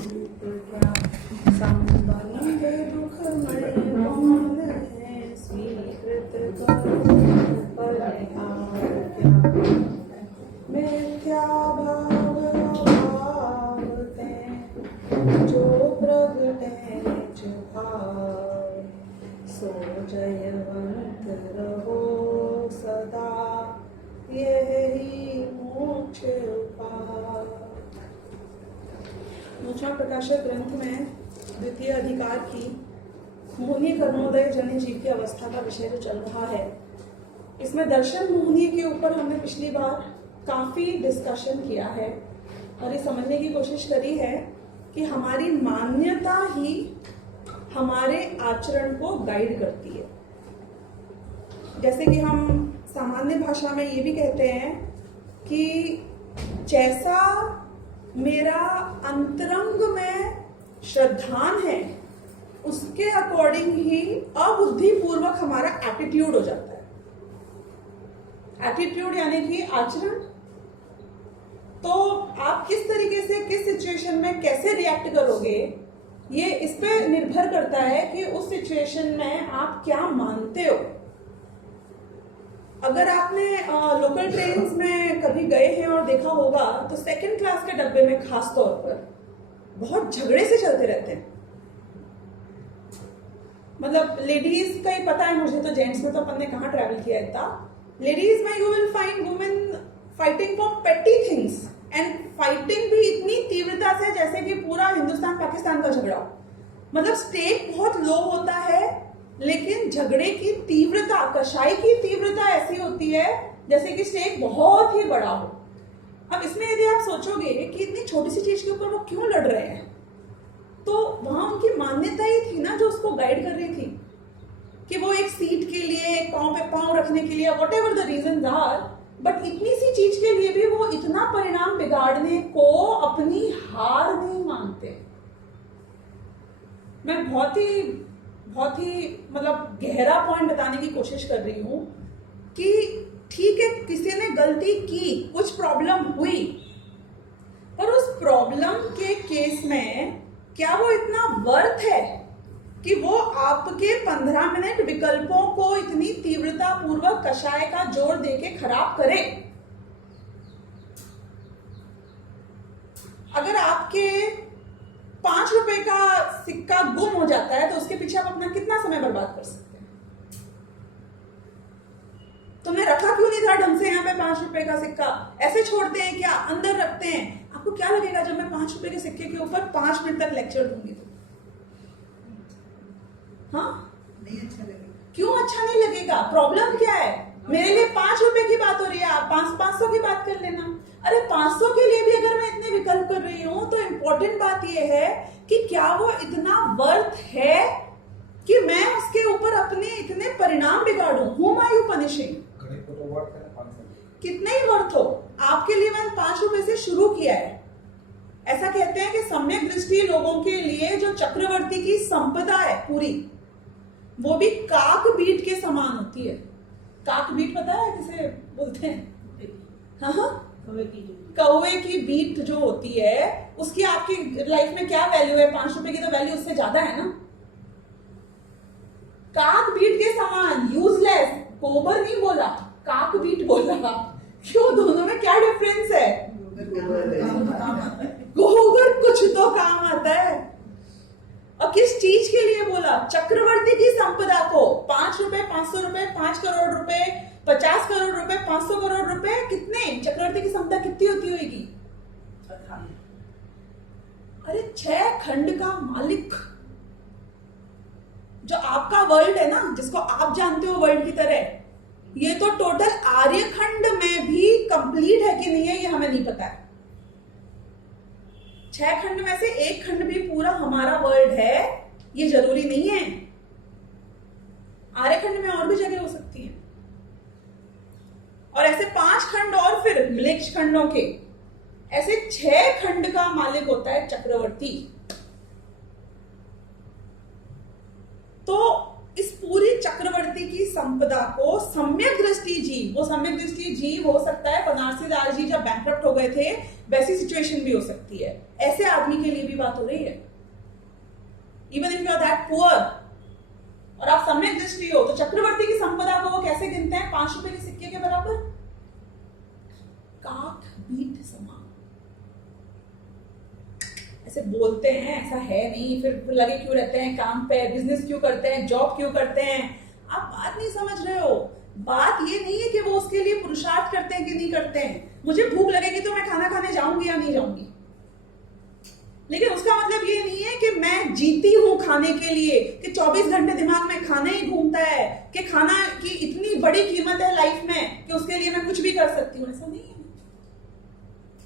क्या संबंध दुखमय कौन है, स्वीकृत करो परिहार क्या। मिथ्या भाव अभाव ते, जो प्रगटे निज भाव, सो जयवंत रहो सदा, यही मोक्ष उपाय। मूर्छा प्रकाशक ग्रंथ में द्वितीय अधिकार की मोहिनी कर्णोदय जन जीव की अवस्था का विषय जो चल रहा है, इसमें दर्शन मोहिनी के ऊपर हमने पिछली बार काफी डिस्कशन किया है और ये समझने की कोशिश करी है कि हमारी मान्यता ही हमारे आचरण को गाइड करती है। जैसे कि हम सामान्य भाषा में ये भी कहते हैं कि जैसा मेरा अंतरंग में श्रद्धान है, उसके अकॉर्डिंग ही अबुद्धिपूर्वक हमारा एटीट्यूड हो जाता है। एटीट्यूड यानी कि आचरण। तो आप किस तरीके से किस सिचुएशन में कैसे रिएक्ट करोगे, ये इस पे निर्भर करता है कि उस सिचुएशन में आप क्या मानते हो। अगर आपने लोकल ट्रेन्स में कभी गए हैं और देखा होगा तो सेकंड क्लास के डब्बे में खास तौर पर बहुत झगड़े से चलते रहते हैं। मतलब लेडीज का ही पता है मुझे, तो जेंट्स में तो अपन ने कहाँ ट्रैवल किया इतना। लेडीज में you will find women fighting for petty things and fighting भी इतनी तीव्रता से जैसे कि पूरा हिंदुस्तान पाकिस्तान का झगड़ा हो। मतलब स्टेक बहुत लो होता है, लेकिन झगड़े की तीव्रता, कशाई की तीव्रता ऐसी होती है जैसे कि स्टेक बहुत ही बड़ा हो। अब इसमें यदि आप सोचोगे कि इतनी छोटी सी चीज के ऊपर वो क्यों लड़ रहे हैं, तो वहां उनकी मान्यता ही थी ना जो उसको गाइड कर रही थी कि वो एक सीट के लिए, एक पांव पे पांव रखने के लिए, whatever the reason are, but इतनी सी चीज के लिए भी वो इतना परिणाम बिगाड़ने को अपनी हार नहीं मानते। मैं बहुत ही मतलब गहरा पॉइंट बताने की कोशिश कर रही हूं कि ठीक है, किसी ने गलती की, कुछ प्रॉब्लम हुई, पर उस प्रॉब्लम के केस में क्या वो इतना वर्थ है कि वो आपके 15 मिनट विकल्पों को इतनी तीव्रता पूर्वक कषाय का जोर देके खराब करे। अगर आपके 5 रुपए का सिक्का गुम हो जाता है तो उसके पीछे आप अपना कितना समय बर्बाद कर सकते हैं। तुमने रखा क्यों नहीं था ढंग से यहाँ पे 5 रुपए का सिक्का? ऐसे छोड़ते हैं क्या? अंदर रखते हैं? आपको क्या लगेगा जब मैं 5 रुपए के सिक्के के ऊपर 5 मिनट तक लेक्चर दूंगी तो? हाँ, नहीं अच्छा लगेगा। क्यों अच्छा नहीं लगेगा? प्रॉब्लम क्या है? मेरे लिए 5 रुपए की बात हो रही है, आप 500 की बात कर लेना। अरे 500 के लिए भी अगर मैं इतने विकल्प कर रही हूं तो इम्पोर्टेंट बात यह है कि क्या वो इतना वर्थ है कि मैं उसके ऊपर अपने इतने परिणाम बिगाड़ूं। Whom are you punishing? कितने ही वर्थ हो आपके लिए। मैंने 5 रुपए से शुरू किया है। ऐसा कहते हैं कि सम्यक दृष्टि लोगों के लिए जो चक्रवर्ती की संपदा है पूरी, वो भी काक बीट के समान होती है। काक बीट पता है किसे बोलते हैं? हाँ, कौवे की बीट जो होती है उसकी आपकी लाइफ में क्या वैल्यू है? 5 रुपए की तो वैल्यू उससे ज्यादा है ना। काक बीट के समान, यूजलेस। गोबर नहीं बोला, काक बीट बोला। क्यों? दोनों में क्या डिफरेंस है? गोबर कुछ तो काम आता है। और किस चीज के लिए बोला? चक्रवर्ती की संपदा को। 5 रुपए, 500 रुपए, 5 करोड़ रुपए, 50 करोड़ रुपए, 500 करोड़ रुपए, कितने? चक्रवर्ती की संपदा कितनी होती होगी? अरे 6 खंड का मालिक जो आपका वर्ल्ड है ना, जिसको आप जानते हो वर्ल्ड की तरह, ये तो टोटल आर्यखंड में भी कंप्लीट है कि नहीं है ये हमें नहीं पता है। 6 खंड में से 1 खंड भी पूरा हमारा वर्ल्ड है ये जरूरी नहीं है। आर्यखंड में और भी जगह हो सकती है। और ऐसे 5 खंड और फिर म्लेच्छ खंडों के, ऐसे 6 खंड का मालिक होता है चक्रवर्ती। तो इस पूरी चक्रवर्ती की संपदा को सम्यक दृष्टि जीव, वो सम्यक दृष्टि जीव हो सकता है बनारसी दास जी जब बैंकरप्ट हो गए थे, वैसी सिचुएशन भी हो सकती है। ऐसे आदमी के लिए भी बात हो रही है। Even if you are that poor और आप सम्यक दृष्टि हो, तो चक्रवर्ती की संपदा को वो कैसे गिनते हैं? 5 रुपए के सिक्के के बराबर, काक बीट समान। ऐसे बोलते हैं, ऐसा है नहीं, फिर लगे क्यों रहते हैं काम पे, बिजनेस क्यों करते हैं, जॉब क्यों करते हैं। आप बात नहीं समझ रहे हो। बात ये नहीं है कि वो उसके लिए पुरुषार्थ करते हैं कि नहीं करते हैं। मुझे भूख लगेगी तो मैं खाना खाने जाऊंगी या नहीं जाऊंगी, लेकिन उसका मतलब ये नहीं है कि मैं जीती हूं खाने के लिए, कि 24 घंटे दिमाग में खाना ही घूमता है, कि खाना की इतनी बड़ी कीमत है लाइफ में कि उसके लिए मैं कुछ भी कर सकती हूँ। ऐसा नहीं है।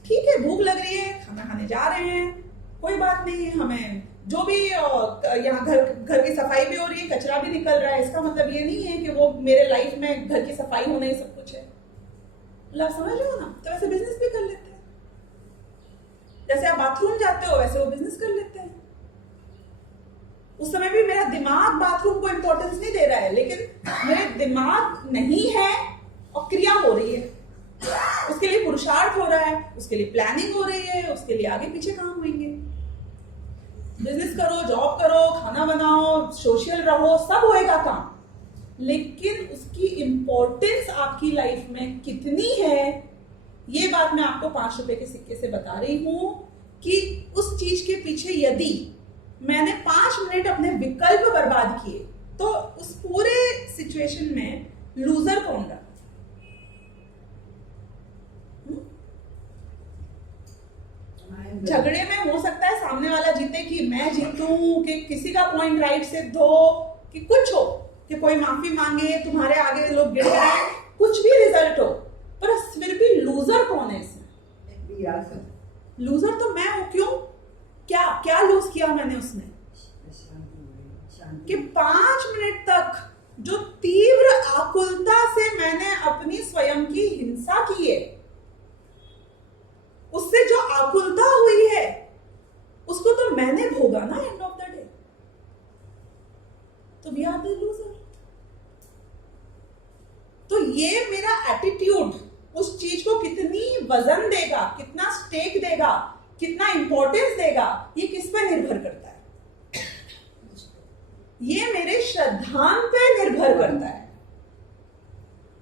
ठीक है, भूख लग रही है, खाना खाने जा रहे हैं, कोई बात नहीं है। हमें जो भी यहाँ घर की सफाई भी हो रही है, कचरा भी निकल रहा है, इसका मतलब ये नहीं है कि वो मेरे लाइफ में घर की सफाई होना ही सब कुछ है। मतलब समझ रहे हो ना? तो वैसे बिजनेस भी कर लेते हैं। जैसे आप बाथरूम जाते हो वैसे वो बिजनेस कर लेते हैं। उस समय भी मेरा दिमाग बाथरूम को इंपॉर्टेंस नहीं दे रहा है, लेकिन मेरे दिमाग नहीं है और क्रिया हो रही है, उसके लिए पुरुषार्थ हो रहा है, उसके लिए प्लानिंग हो रही है, उसके लिए आगे पीछे काम होंगे। बिजनेस करो, जॉब करो, खाना बनाओ, सोशल रहो, सब होएगा काम, लेकिन उसकी इंपॉर्टेंस आपकी लाइफ में कितनी है, ये बात मैं आपको 5 रुपए के सिक्के से बता रही हूं कि उस चीज के पीछे यदि मैंने 5 मिनट अपने विकल्प बर्बाद किए तो उस पूरे सिचुएशन में लूजर कौन रहा? झगड़े में हो सकता है सामने वाला जीते, कि मैं जीतूं, कि किसी का पॉइंट राइट सिद्ध हो, कि कुछ हो, कि कोई माफी मांगे, तुम्हारे आगे लोग गिर गए, कुछ भी रिजल्ट हो, पर फिर भी लूजर कौन है इसमें? लूजर तो मैं हूं। क्यों? क्या क्या लूज किया मैंने उसमें? कि 5 मिनट तक जो तीव्र आकुलता से मैंने अपनी स्वयं की हिंसा की है, उससे जो आकुलता हुई है उसको तो मैंने भोगा ना एंड ऑफ द डे। तो वी आर द लूजर। तो ये मेरा एटीट्यूड उस चीज को कितनी वजन देगा, कितना स्टेक देगा, कितना इंपॉर्टेंस देगा, ये किस पर निर्भर करता है? ये मेरे श्रद्धान पे निर्भर करता है।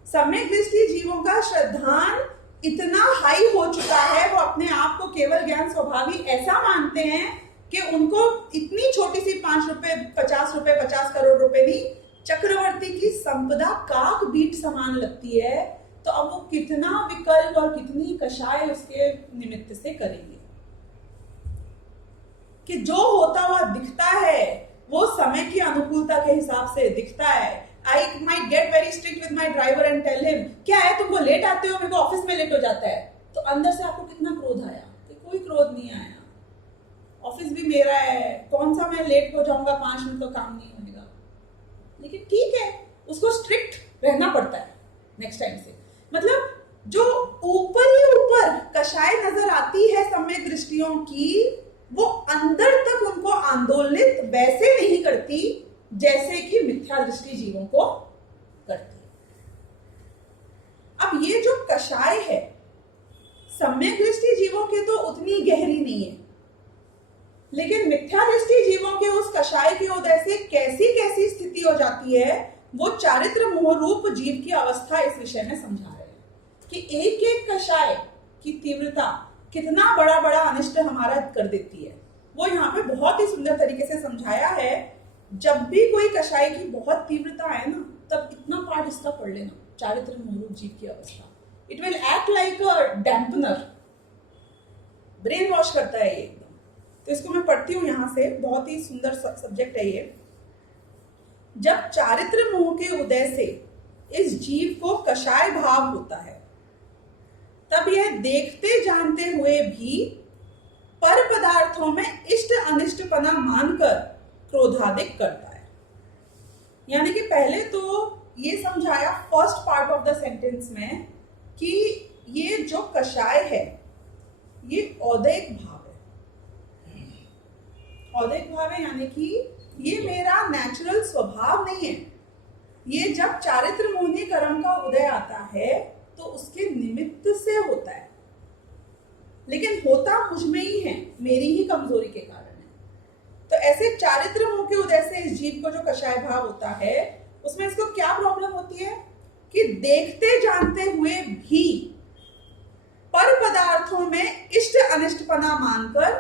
सम्यक दृष्टि जीवों का श्रद्धान इतना हाई हो चुका है, वो अपने आप को केवल ज्ञान स्वभावी ऐसा मानते हैं कि उनको इतनी छोटी सी 5 रुपए, 50 रुपए, 50 करोड़ रुपए नहीं, चक्रवर्ती की संपदा काक बीट समान लगती है। तो अब वो कितना विकल्प और कितनी कषाय उसके निमित्त से करेंगे कि जो होता हुआ दिखता है वो समय की अनुकूलता के हिसाब से दिखता है। I might get very strict with my driver and tell him, क्या है तुमको लेट आते हो, मेरे को ऑफिस में लेट हो जाता है, तो अंदर से आपको कितना क्रोध आया? कि कोई क्रोध नहीं आया, ऑफिस भी मेरा है, कौन सा मैं लेट हो जाऊंगा, 5 मिनट तो काम नहीं होगा। लेकिन ठीक है, उसको स्ट्रिक्ट रहना पड़ता है नेक्स्ट टाइम से। मतलब जो ऊपर ही ऊपर कषाय नजर आती है सम्यक दृष्टियों की, वो अंदर तक उनको आंदोलित वैसे नहीं करती जैसे कि मिथ्या दृष्टि जीवों को करती है। अब ये जो कषाय है सम्यक दृष्टि जीवों के तो उतनी गहरी नहीं है, लेकिन मिथ्या दृष्टि जीवों के उस कषाय के उदय से कैसी कैसी स्थिति हो जाती है, वो चारित्र मोह रूप जीव की अवस्था इस विषय में समझा रहे हैं कि एक एक कषाय की तीव्रता कितना बड़ा बड़ा अनिष्ट हमारा कर देती है। वो यहाँ पे बहुत ही सुंदर तरीके से समझाया है। जब भी कोई कषाय की बहुत तीव्रता है ना, तब इतना पाठ इसका पढ़ लेना, चारित्र मोह रूप जीव की अवस्था। It will act like a dampener, brain wash करता है ये एकदम। तो इसको मैं पढ़ती हूँ यहाँ से, बहुत ही सुंदर सब्जेक्ट है ये। जब चारित्र मोह के उदय से इस जीव को कषाय भाव होता है, तब यह देखते जानते हुए भी पर पदार्थों में इष्ट अनिष्टपना मानकर क्रोधाधिक करता है। यानी कि पहले तो ये समझाया first part of the sentence में कि ये जो कषाय है ये औदैक भाव है। औदैक भाव है यानी कि ये मेरा नेचुरल स्वभाव नहीं है। ये जब चारित्र मोहिनी कर्म का उदय आता है तो उसके निमित्त से होता है, लेकिन होता मुझ में ही है, मेरी ही कमजोरी के कारण है। तो ऐसे चारित्र मोह के उदय से इस जीव को जो कषाय भाव होता है, उसमें इसको क्या प्रॉब्लम होती है कि देखते जानते हुए भी पर पदार्थों में इष्ट अनिष्टपना मानकर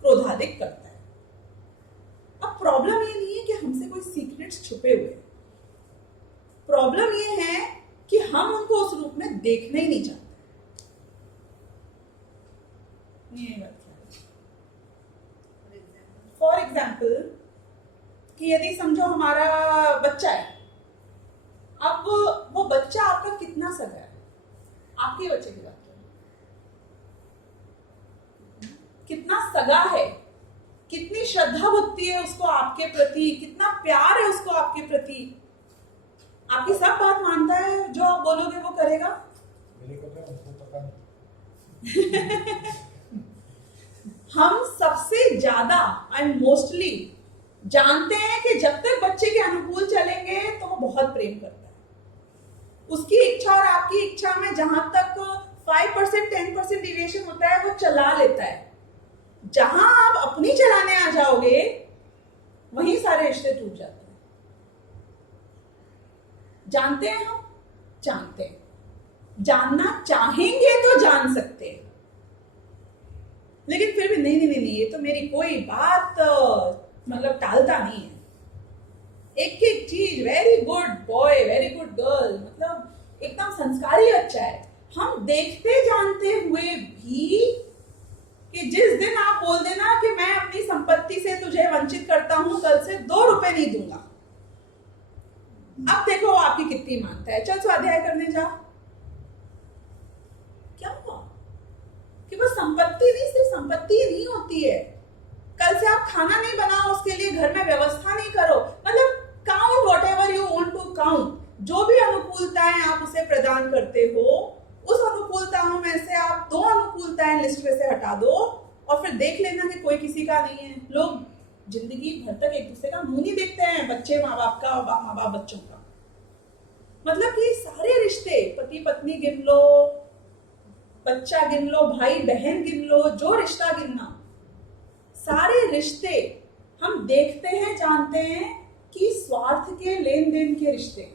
क्रोधाधिक करता है। अब प्रॉब्लम ये नहीं है कि हमसे कोई सीक्रेट्स छुपे हुए, प्रॉब्लम ये है कि हम उनको उस रूप में देखना ही नहीं चाहते। फॉर एग्जाम्पल कि यदि समझो हमारा बच्चा है, अब वो बच्चा आपका कितना सगा है, आपके बच्चे की बात करें, कितना सगा है, कितनी श्रद्धा भक्ति है उसको आपके प्रति, कितना प्यार है उसको आपके प्रति, आपकी सब बात मानता है, जो आप बोलोगे वो करेगा। मेरे को तो पता नहीं। हम सबसे ज्यादा एंड मोस्टली जानते हैं कि जब तक बच्चे के अनुकूल चलेंगे तो वो बहुत प्रेम करता है। उसकी इच्छा और आपकी इच्छा में जहां तक 5% 10% डिविएशन होता है वो चला लेता है। जहां आप अपनी चलाने आ जाओगे वहीं सारे रिश्ते टूट जाते हैं। जानते हैं, हम जानते हैं, जानना चाहेंगे तो जान सकते हैं, लेकिन फिर भी नहीं नहीं नहीं, ये तो मेरी कोई बात मतलब टालता नहीं है। एक एक चीज, very good boy, very good girl, मतलब एकदम संस्कारी बच्चा है। हम देखते जानते हुए भी कि जिस दिन आप बोल देना कि मैं अपनी संपत्ति से तुझे वंचित करता हूं, कल से 2 रुपए नहीं दूंगा, अब देखो वो आपकी कितनी मानता है। चल स्वाध्याय करने जा, क्या हुआ कि बस संपत्ति नहीं, सिर्फ संपत्ति नहीं होती है। कल से आप खाना नहीं बनाओ, उसके लिए घर में व्यवस्था नहीं करो, मतलब count whatever you want to count, जो भी अनुकूलताएं आप उसे प्रदान करते हो, उस अनुकूलताओं में से आप 2 अनुकूलताएं लिस्ट में से हटा दो और फिर देख लेना कि कोई किसी का नहीं है। लोग जिंदगी भर तक एक दूसरे का मुंह नहीं देखते हैं, बच्चे माँ बाप का, माँ बाप बच्चों का। मतलब कि सारे रिश्ते, पति पत्नी गिन लो, बच्चा गिन लो, भाई बहन गिन लो, जो रिश्ता गिनना, सारे रिश्ते हम देखते हैं, जानते हैं कि स्वार्थ के लेन देन के रिश्ते,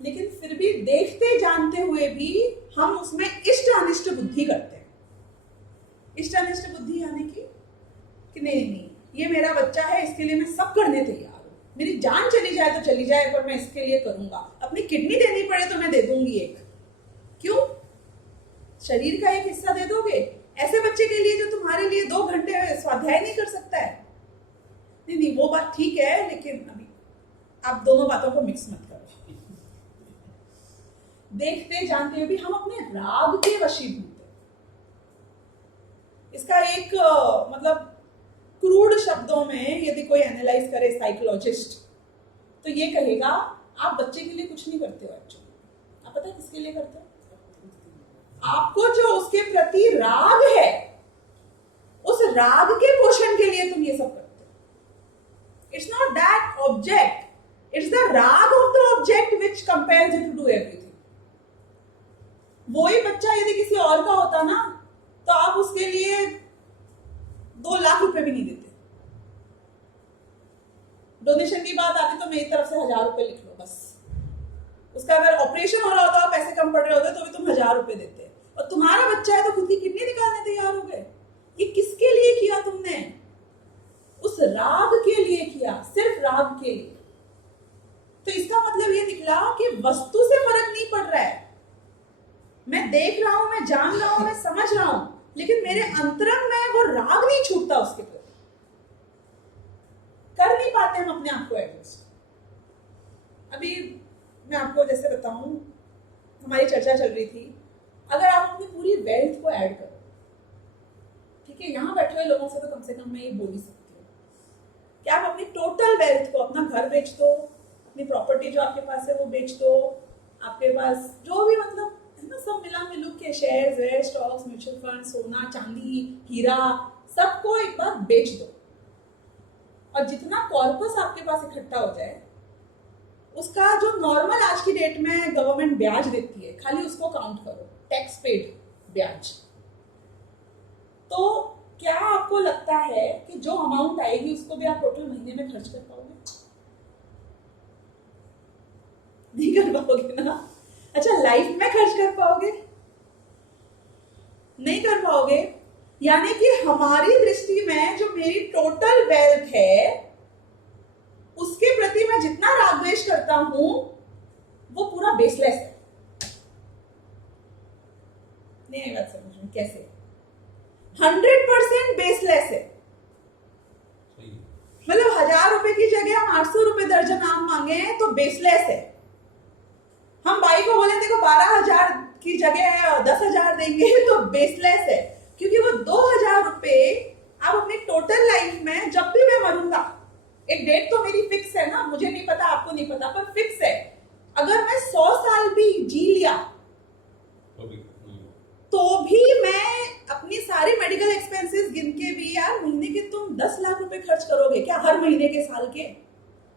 लेकिन फिर भी देखते जानते हुए भी हम उसमें इष्ट अनिष्ट बुद्धि करते हैं। इष्ट अनिष्ट बुद्धि यानी कि नहीं नहीं, ये मेरा बच्चा है, इसके लिए मैं सब करने तैयार हूं, मेरी जान चली जाए तो चली जाए पर मैं इसके लिए करूंगा, अपनी किडनी देनी पड़े तो मैं दे दूंगी एक। क्यों? शरीर का एक हिस्सा दे दोगे ऐसे बच्चे के लिए जो तुम्हारे लिए 2 घंटे स्वाध्याय नहीं कर सकता है? नहीं नहीं, वो बात ठीक है, लेकिन अभी आप दोनों बातों को मिक्स मत करो। देखते जानते हुए भी हम अपने राग के वशीभूत हैं। इसका एक मतलब क्रूड शब्दों में यदि कोई एनालाइज करे साइकोलॉजिस्ट, तो ये कहेगा आप बच्चे के लिए कुछ नहीं करते हो एक्चुअली। आप पता है किसके लिए करते हो? आपको जो उसके प्रति राग है, उस राग के पोषण के लिए तुम ये सब करते हो। It's not that object, it's the राग of the object which compares it to do everything. वही बच्चा यदि किसी और का होता ना, तो आप उसके लिए 2 लाख रुपए भी नहीं देते। डोनेशन की बात आती तो मेरी तरफ से 1000 रुपए लिख लो बस। उसका अगर ऑपरेशन हो रहा होता, पैसे कम पड़ रहे होते तो भी तुम 1000 रुपए देते। और तुम्हारा बच्चा है तो खुद की किडनी निकालने तैयार हो गए। ये किसके लिए किया तुमने? उस राग के लिए किया, सिर्फ राग के लिए। तो इसका मतलब ये निकला कि वस्तु से फर्क नहीं पड़ रहा है। मैं देख रहा हूं, मैं जान रहा हूं, मैं समझ रहा हूं, लेकिन मेरे अंतरंग में वो राग नहीं छूटता उसके प्रति। कर नहीं पाते हम अपने आप को एडजस्ट। अभी मैं आपको जैसे बताऊं, हमारी चर्चा चल रही थी, अगर आप अपनी पूरी वेल्थ को ऐड करो, ठीक है, यहां बैठे हुए लोगों से तो कम से कम मैं ये बोल ही सकती हूँ कि आप अपनी टोटल वेल्थ को, अपना घर बेच दो, अपनी प्रॉपर्टी जो आपके पास है वो बेच दो, आपके पास जो भी मतलब है ना, सब मिला मिलू के shares where, stocks, mutual fund, सोना चांदी, हीरा, सबको एक बार बेच दो और जितना कॉर्पस आपके पास इकट्ठा हो जाए, उसका जो नॉर्मल आज की डेट में गवर्नमेंट ब्याज देती है, खाली उसको काउंट करो, टैक्स पेड ब्याज, तो क्या आपको लगता है कि जो अमाउंट आएगी उसको भी आप टोटल महीने में खर्च कर पाओगे? नहीं कर पाओगे ना। अच्छा, लाइफ में खर्च कर पाओगे? नहीं कर पाओगे। यानी कि हमारी दृष्टि में जो मेरी टोटल वेल्थ है, उसके प्रति मैं जितना राग द्वेष करता हूं वो पूरा बेसलेस है। नहीं बात समझ में कैसे? 100% बेसलेस है। मतलब 1000 रुपए की जगह हम 800 रुपए दर्जन आम मांगे तो बेसलेस है। हम भाई को बोले देखो 12,000 की जगह 10,000 देंगे तो बेसलेस है, क्योंकि वो 2,000 रुपए आप अपनी टोटल लाइफ में, जब भी मैं मरूंगा, एक डेट तो मेरी फिक्स है ना, मुझे नहीं पता, आपको नहीं पता, पर फिक्स है, अगर मैं 100 साल भी जी लिया तो भी मैं अपनी सारी मेडिकल एक्सपेंसेस गिन के भी, यार महीने के तुम 10 लाख रुपए खर्च करोगे क्या हर महीने के, साल के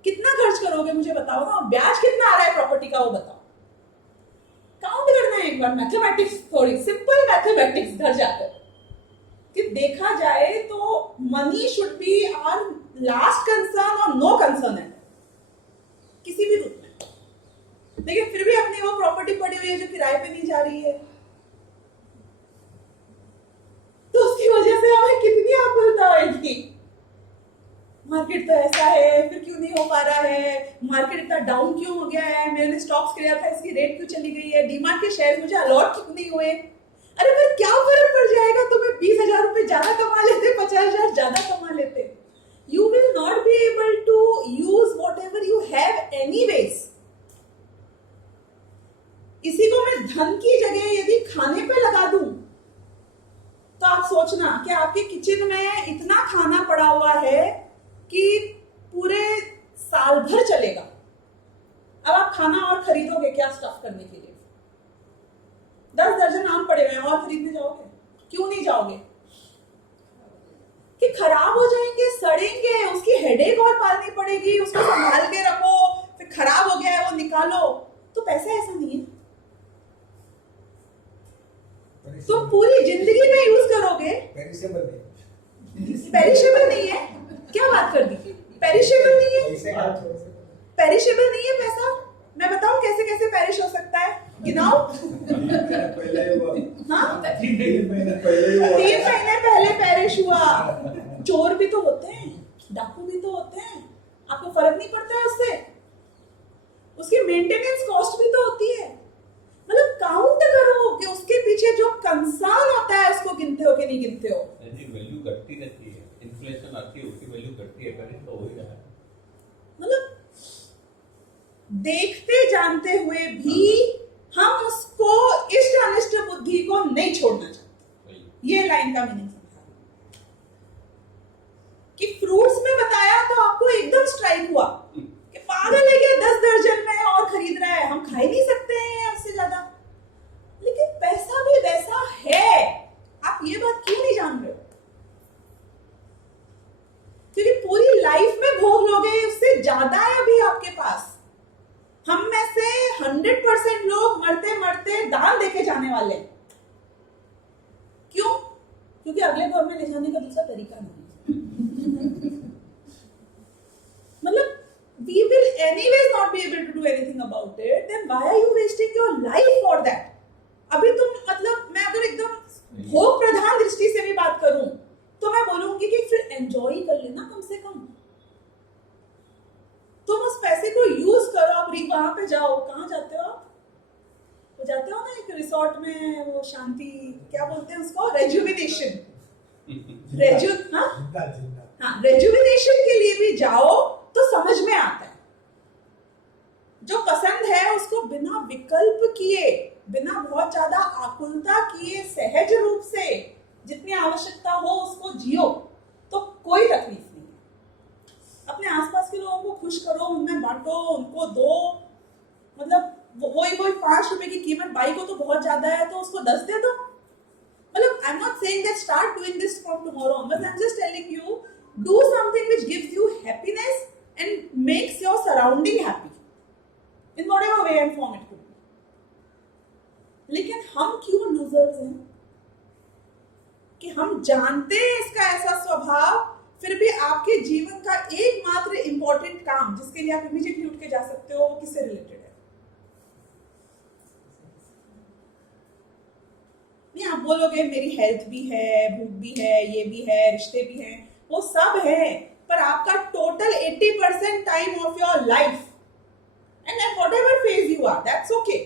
कितना खर्च करोगे मुझे बताओ ना, ब्याज कितना आ रहा है प्रॉपर्टी का वो बताओ, काउंट करना है एक बार, मैथमेटिक्स, थोड़ी सिंपल मैथमेटिक्स घर जाकर, कि देखा जाए तो money should be our last concern और नो कंसर्न है किसी भी रूप में। लेकिन फिर भी अपनी वो प्रॉपर्टी पड़ी हुई है जो किराए पे नहीं जा रही है, तो उसकी वजह से हमें कितनी आकुलता होगी। मार्केट तो ऐसा है, फिर क्यों नहीं हो पा रहा है, मार्केट इतना डाउन क्यों हो गया है, मैंने स्टॉक्स किया था इसकी रेट क्यों चली गई है, डीमार्ट के शेयर मुझे अलॉट क्यों नहीं हुए। अरे फिर क्या फर्क पड़ जाएगा, तुम्हें 20,000 रुपए ज्यादा कमा लेते, 50,000 ज्यादा कमा लेते, you will not be able to use whatever you have anyways. इसी को मैं धन की जगह यदि खाने पे लगा दूं, तो आप सोचना कि आपके किचन में इतना खाना पड़ा हुआ है कि पूरे साल भर चलेगा। अब आप खाना और खरीदोगे क्या स्टफ करने के लिए? 10 दर्जन आम पड़े हुए हैं, और खरीदने जाओगे? क्यों नहीं जाओगे? कि खराब हो जाएंगे, सड़ेंगे, उसकी हेडेक और पालनी पड़ेगी, उसको संभाल के रखो, फिर खराब हो गया है वो निकालो, तो पैसा ऐसा नहीं है। तो पूरी जिंदगी में यूज करोगे, पेरिशेबल नहीं है, क्या बात कर दी, पेरिशेबल नहीं है, पेरिशेबल नहीं है पैसा। मैं बताऊं कैसे कैसे पेरिश हो सकता है, गिनाओ। हाँ, 3 महीने पहले पेरिश हुआ। चोर भी तो होते हैं, डाकू भी तो होते हैं, आपको फर्क नहीं पड़ता है उससे, उसकी मेंटेनेंस कॉस्ट भी तो होती है। मतलब काउंट करो कि उसके पीछे जो कंसर्न होता है उसको गिनते हो कि नहीं गिनते हो। वैल्यू घटती रहती है, इन्फ्लेशन आती है, उसकी वैल्यू घटती है, करें तो हो ही रहा है। मतलब देखते जानते हुए भी हम उसको इष्ट अनिष्ट बुद्धि को नहीं छोड़ना चाहते। ये लाइन का मीनिंग समझा कि फ्रूट्स में बताया तो आपको एकदम स्ट्राइक हुआ कि पागल है क्या, 10 दर्जन में और खरीद रहा है, हम खा ही नहीं सकते हैं उससे ज्यादा। लेकिन पैसा भी वैसा है, आप ये बात क्यों नहीं जान रहे हो? क्योंकि पूरी लाइफ में भोग लोगे, उससे ज्यादा है अभी आपके पास। हम में से 100% लोग मरते मरते दान देके जाने वाले हैं। क्यों? क्योंकि अगले घर में ले जाने का दूसरा तरीका नहीं। मतलब we will anyways not be able to do anything about it, then why are you wasting your life for that? अभी तुम, मतलब मैं अगर एकदम भोग प्रधान दृष्टि से भी बात करूं तो मैं बोलूंगी कि फिर एंजॉय कर लेना कम से कम। तुम उस पैसे को यूज करो, आप वहां पे जाओ, कहाँ जाते हो आप? वो जाते हो ना एक रिसोर्ट में, वो शांति क्या बोलते हैं उसको, रेजुविनेशन, रेजुविनेशन के लिए भी जाओ तो समझ में आता है। जो पसंद है उसको बिना विकल्प किए, बिना बहुत ज्यादा आकुलता किए, सहज रूप से जितनी आवश्यकता हो उसको जियो, तो कोई तकलीफ नहीं। अपने आसपास के लोगों को खुश करो, उनमें बांटो, उनको दो। मतलब वही 5 रुपए की कीमत बाई को तो बहुत ज्यादा है, तो उसको 10 दे दो। मतलब I am not saying that start doing this from tomorrow, but I am just telling you do something which gives you happiness and makes your surrounding happy in whatever way and form it could be. लेकिन हम क्यों losers हैं कि हम जानते हैं इसका ऐसा स्वभाव, फिर भी आपके जीवन का एकमात्र इंपॉर्टेंट काम जिसके लिए आप इमीडिएटली उठ के जा सकते हो, वो किससे रिलेटेड है? नहीं, आप बोलोगे मेरी हेल्थ भी है, भूख भी है, ये भी है, रिश्ते भी हैं, वो सब है, पर आपका total 80% time of your life and at whatever phase you are, that's okay.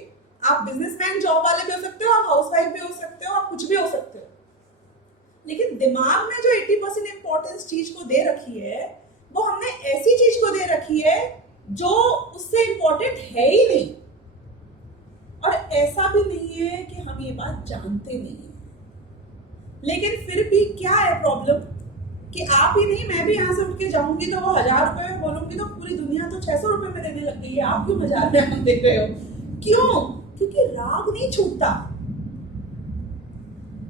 आप बिजनेसमैन जॉब वाले भी हो सकते हो, आप हाउसवाइफ भी हो सकते हो, आप कुछ भी हो सकते हो, लेकिन दिमाग में जो 80% इंपॉर्टेंस चीज को दे रखी है, वो हमने ऐसी चीज को दे रखी है जो उससे इंपॉर्टेंट है ही नहीं। और ऐसा भी नहीं है कि हम ये बात जानते नहीं है, लेकिन फिर भी क्या है प्रॉब्लम कि आप ही नहीं, मैं भी यहां से उठ के जाऊंगी तो वो 1000 रुपए में बोलूंगी तो पूरी दुनिया तो 600 रुपए में देने लग गई है, आप क्यों 1000 में दे रहे हो? क्यों? क्योंकि राग नहीं छूटता।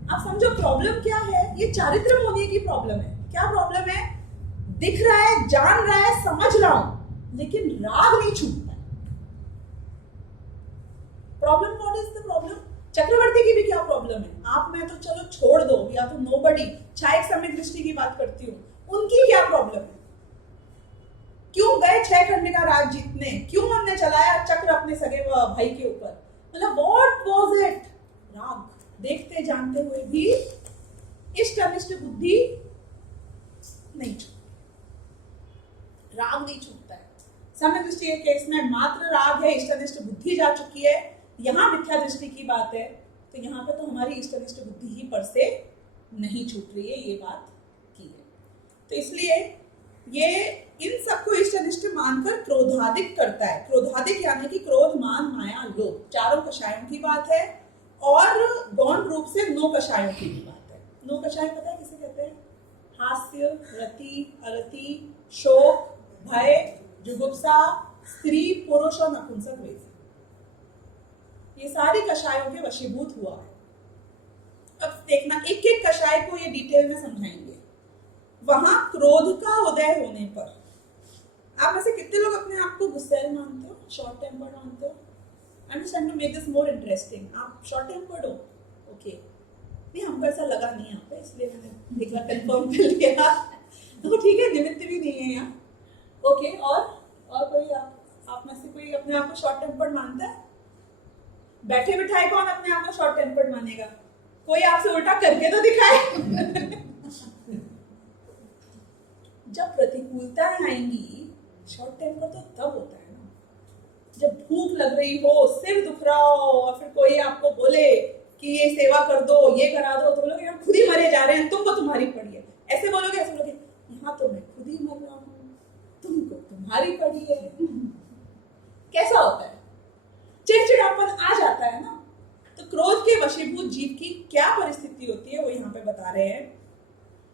आप समझो प्रॉब्लम क्या है, ये चारित्र होने की प्रॉब्लम है। क्या प्रॉब्लम है? दिख रहा है, जान रहा है, समझ रहा हूं, लेकिन राग नहीं छूटता। Problem what is the problem? Chakravarti की भी क्या प्रॉब्लम है? आप मैं तो चलो छोड़ दो, या तो नोबडी, छायक सम्यक दृष्टि की बात करती हूँ, उनकी क्या प्रॉब्लम है? क्यों गए 6 खंड का राज जीतने? क्यों हमने चलाया चक्र अपने सगे भाई के ऊपर? मतलब व्हाट वाज इट? राग। देखते जानते हुए भी इष्ट अनिष्ट बुद्धि नहीं छूटती, राग नहीं छूटता है। सम्यक दृष्टि के केस में मात्र राग है, इष्ट अनिष्ट बुद्धि जा चुकी है। यहां मिथ्या दृष्टि की बात है, तो यहाँ पे तो हमारी इष्ट अनिष्ट बुद्धि ही पर से नहीं छूट रही है, ये बात की है। तो इसलिए ये इन सबको इष्ट अनिष्ट मानकर क्रोधाधिक करता है। क्रोधाधिक यानी कि क्रोध, मान, माया, लोभ, चारों कषायों की बात है, और गौण रूप से 9 कषायों की भी बात है। 9 कषाय पता है किसे कहते हैं? हास्य, रति, अरति, शोक, भय, जुगुप्सा, स्त्री, पुरुष और नपुंसक वेद। ये सारी कषायों के वशीभूत हुआ है। अब देखना, एक एक कषाय को ये डिटेल में समझाएंगे। वहां क्रोध का उदय होने पर, आप में से कितने लोग अपने आप को गुस्सैल मानते हो, शॉर्ट टेम्पर्ड मानते हो? I am trying to make this more interesting. आप शॉर्ट टेम्पर्ड हो? ओके, नहीं हमको ऐसा लगा नहीं यहाँ पे, इसलिए मैंने एक बार कंफर्म कर लिया। तो ठीक है, निमित्त भी नहीं है यहाँ। ओके, और कोई आप में से कोई अपने आप को शॉर्ट टेम्पर्ड मानता है? बैठे बिठाए कौन अपने आप को शॉर्ट टेम्पर्ड मानेगा? कोई आपसे उल्टा करके तो दिखाए। जब प्रतिकूलताएं आएंगी, शॉर्ट टेम्पर तो तब होता है ना, जब भूख लग रही हो, सिर दुख रहा हो, और फिर कोई आपको बोले कि ये सेवा कर दो, ये करा दो, तो बोलोगे खुद ही मरे जा रहे हैं, तुमको तुम्हारी पड़ी है। ऐसे बोलोगे, ऐसे बोलोगे, यहाँ तो मैं खुद ही मर रहा हूँ, तुमको तुम्हारी पड़ी है। कैसा होता है? चिड़चिड़ापन आ जाता है ना। तो क्रोध के वशीभूत जीव की क्या परिस्थिति होती है, वो यहाँ पे बता रहे हैं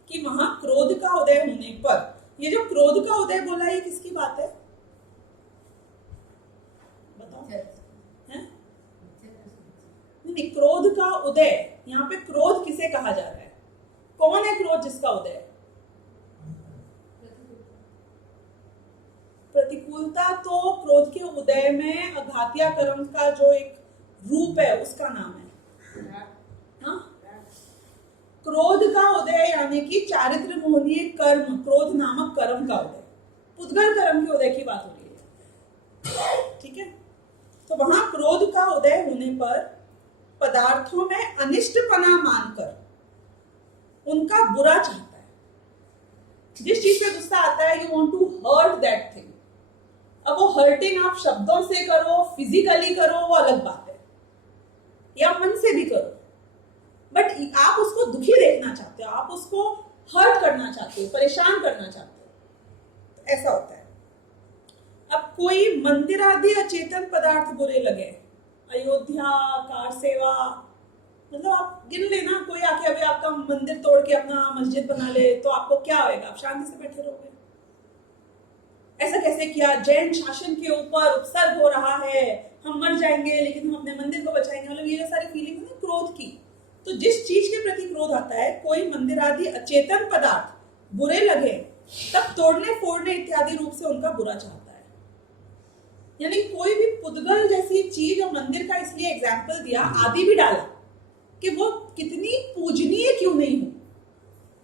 कि वहां क्रोध का उदय होने पर, ये जो क्रोध का उदय बोला, ये किसकी बात है? बताओ। नहीं, क्रोध का उदय, यहाँ पे क्रोध किसे कहा जा रहा है? कौन है क्रोध जिसका उदय? प्रतिकूलता तो क्रोध के उदय में अघातिया कर्म का जो एक रूप है, उसका नाम है। हाँ, क्रोध का उदय यानी कि चारित्र मोहनीय कर्म, क्रोध नामक कर्म का उदय, पुद्गल कर्म के उदय की बात हो रही है। ठीक है, तो वहां क्रोध का उदय होने पर पदार्थों में अनिष्टपना मानकर उनका बुरा चाहता है। जिस चीज पे गुस्सा आता है, you want to hurt that thing. अब वो हर्टिंग आप शब्दों से करो, फिजिकली करो, वो अलग बात है, या मन से भी करो, बट आप उसको दुखी देखना चाहते हो, आप उसको हर्ट करना चाहते हो, परेशान करना चाहते हो, तो ऐसा होता है। अब कोई मंदिर आदि अचेतन पदार्थ बुरे लगे, अयोध्या, कार सेवा, मतलब आप गिन लेना, कोई आके अभी आपका मंदिर तोड़ के अपना मस्जिद बना ले, तो आपको क्या होएगा? आप शांति से बैठे रहोगे? ऐसा कैसे किया? जैन शासन के ऊपर उपसर्ग हो रहा है, हम मर जाएंगे लेकिन हम अपने मंदिर को बचाएंगे, मतलब ये सारी फीलिंग है क्रोध की। तो जिस चीज के प्रति क्रोध आता है, कोई मंदिर आदि अचेतन पदार्थ बुरे लगे, तब तोड़ने फोड़ने इत्यादि रूप से उनका बुरा चाहता है। यानी कोई भी पुद्गल जैसी चीज और मंदिर का इसलिए एग्जाम्पल दिया, आदि भी डाला कि वो कितनी पूजनीय क्यों नहीं हो,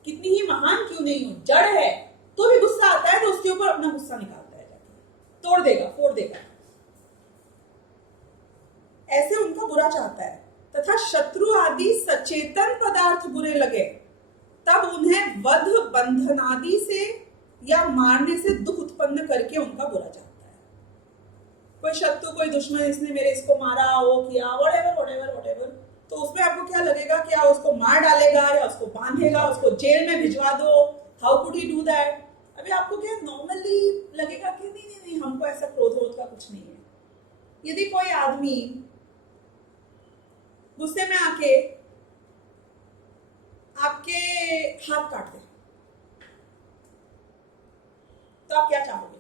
कितनी ही महान क्यों नहीं हो, जड़ है तो भी गुस्सा आता है तो उसके ऊपर अपना गुस्सा निकालता है, तोड़ देगा फोड़ देगा, ऐसे उनका बुरा चाहता है। तथा शत्रु आदि सचेतन पदार्थ बुरे लगे तब उन्हें वध बंधन आदि से या मारने से दुख उत्पन्न करके उनका बुरा चाहता है। कोई शत्रु, कोई दुश्मन, इसने मेरे इसको मारा, वो किया, व्हाटएवर, तो उसमें आपको क्या लगेगा, क्या उसको मार डालेगा या उसको बांधेगा, उसको जेल में भिजवा दो, how could he do that. अभी आपको क्या नॉर्मली लगेगा कि नहीं, हमको ऐसा क्रोध वोध का कुछ नहीं है। यदि कोई आदमी गुस्से में आके आपके हाथ काट दे तो आप क्या चाहोगे?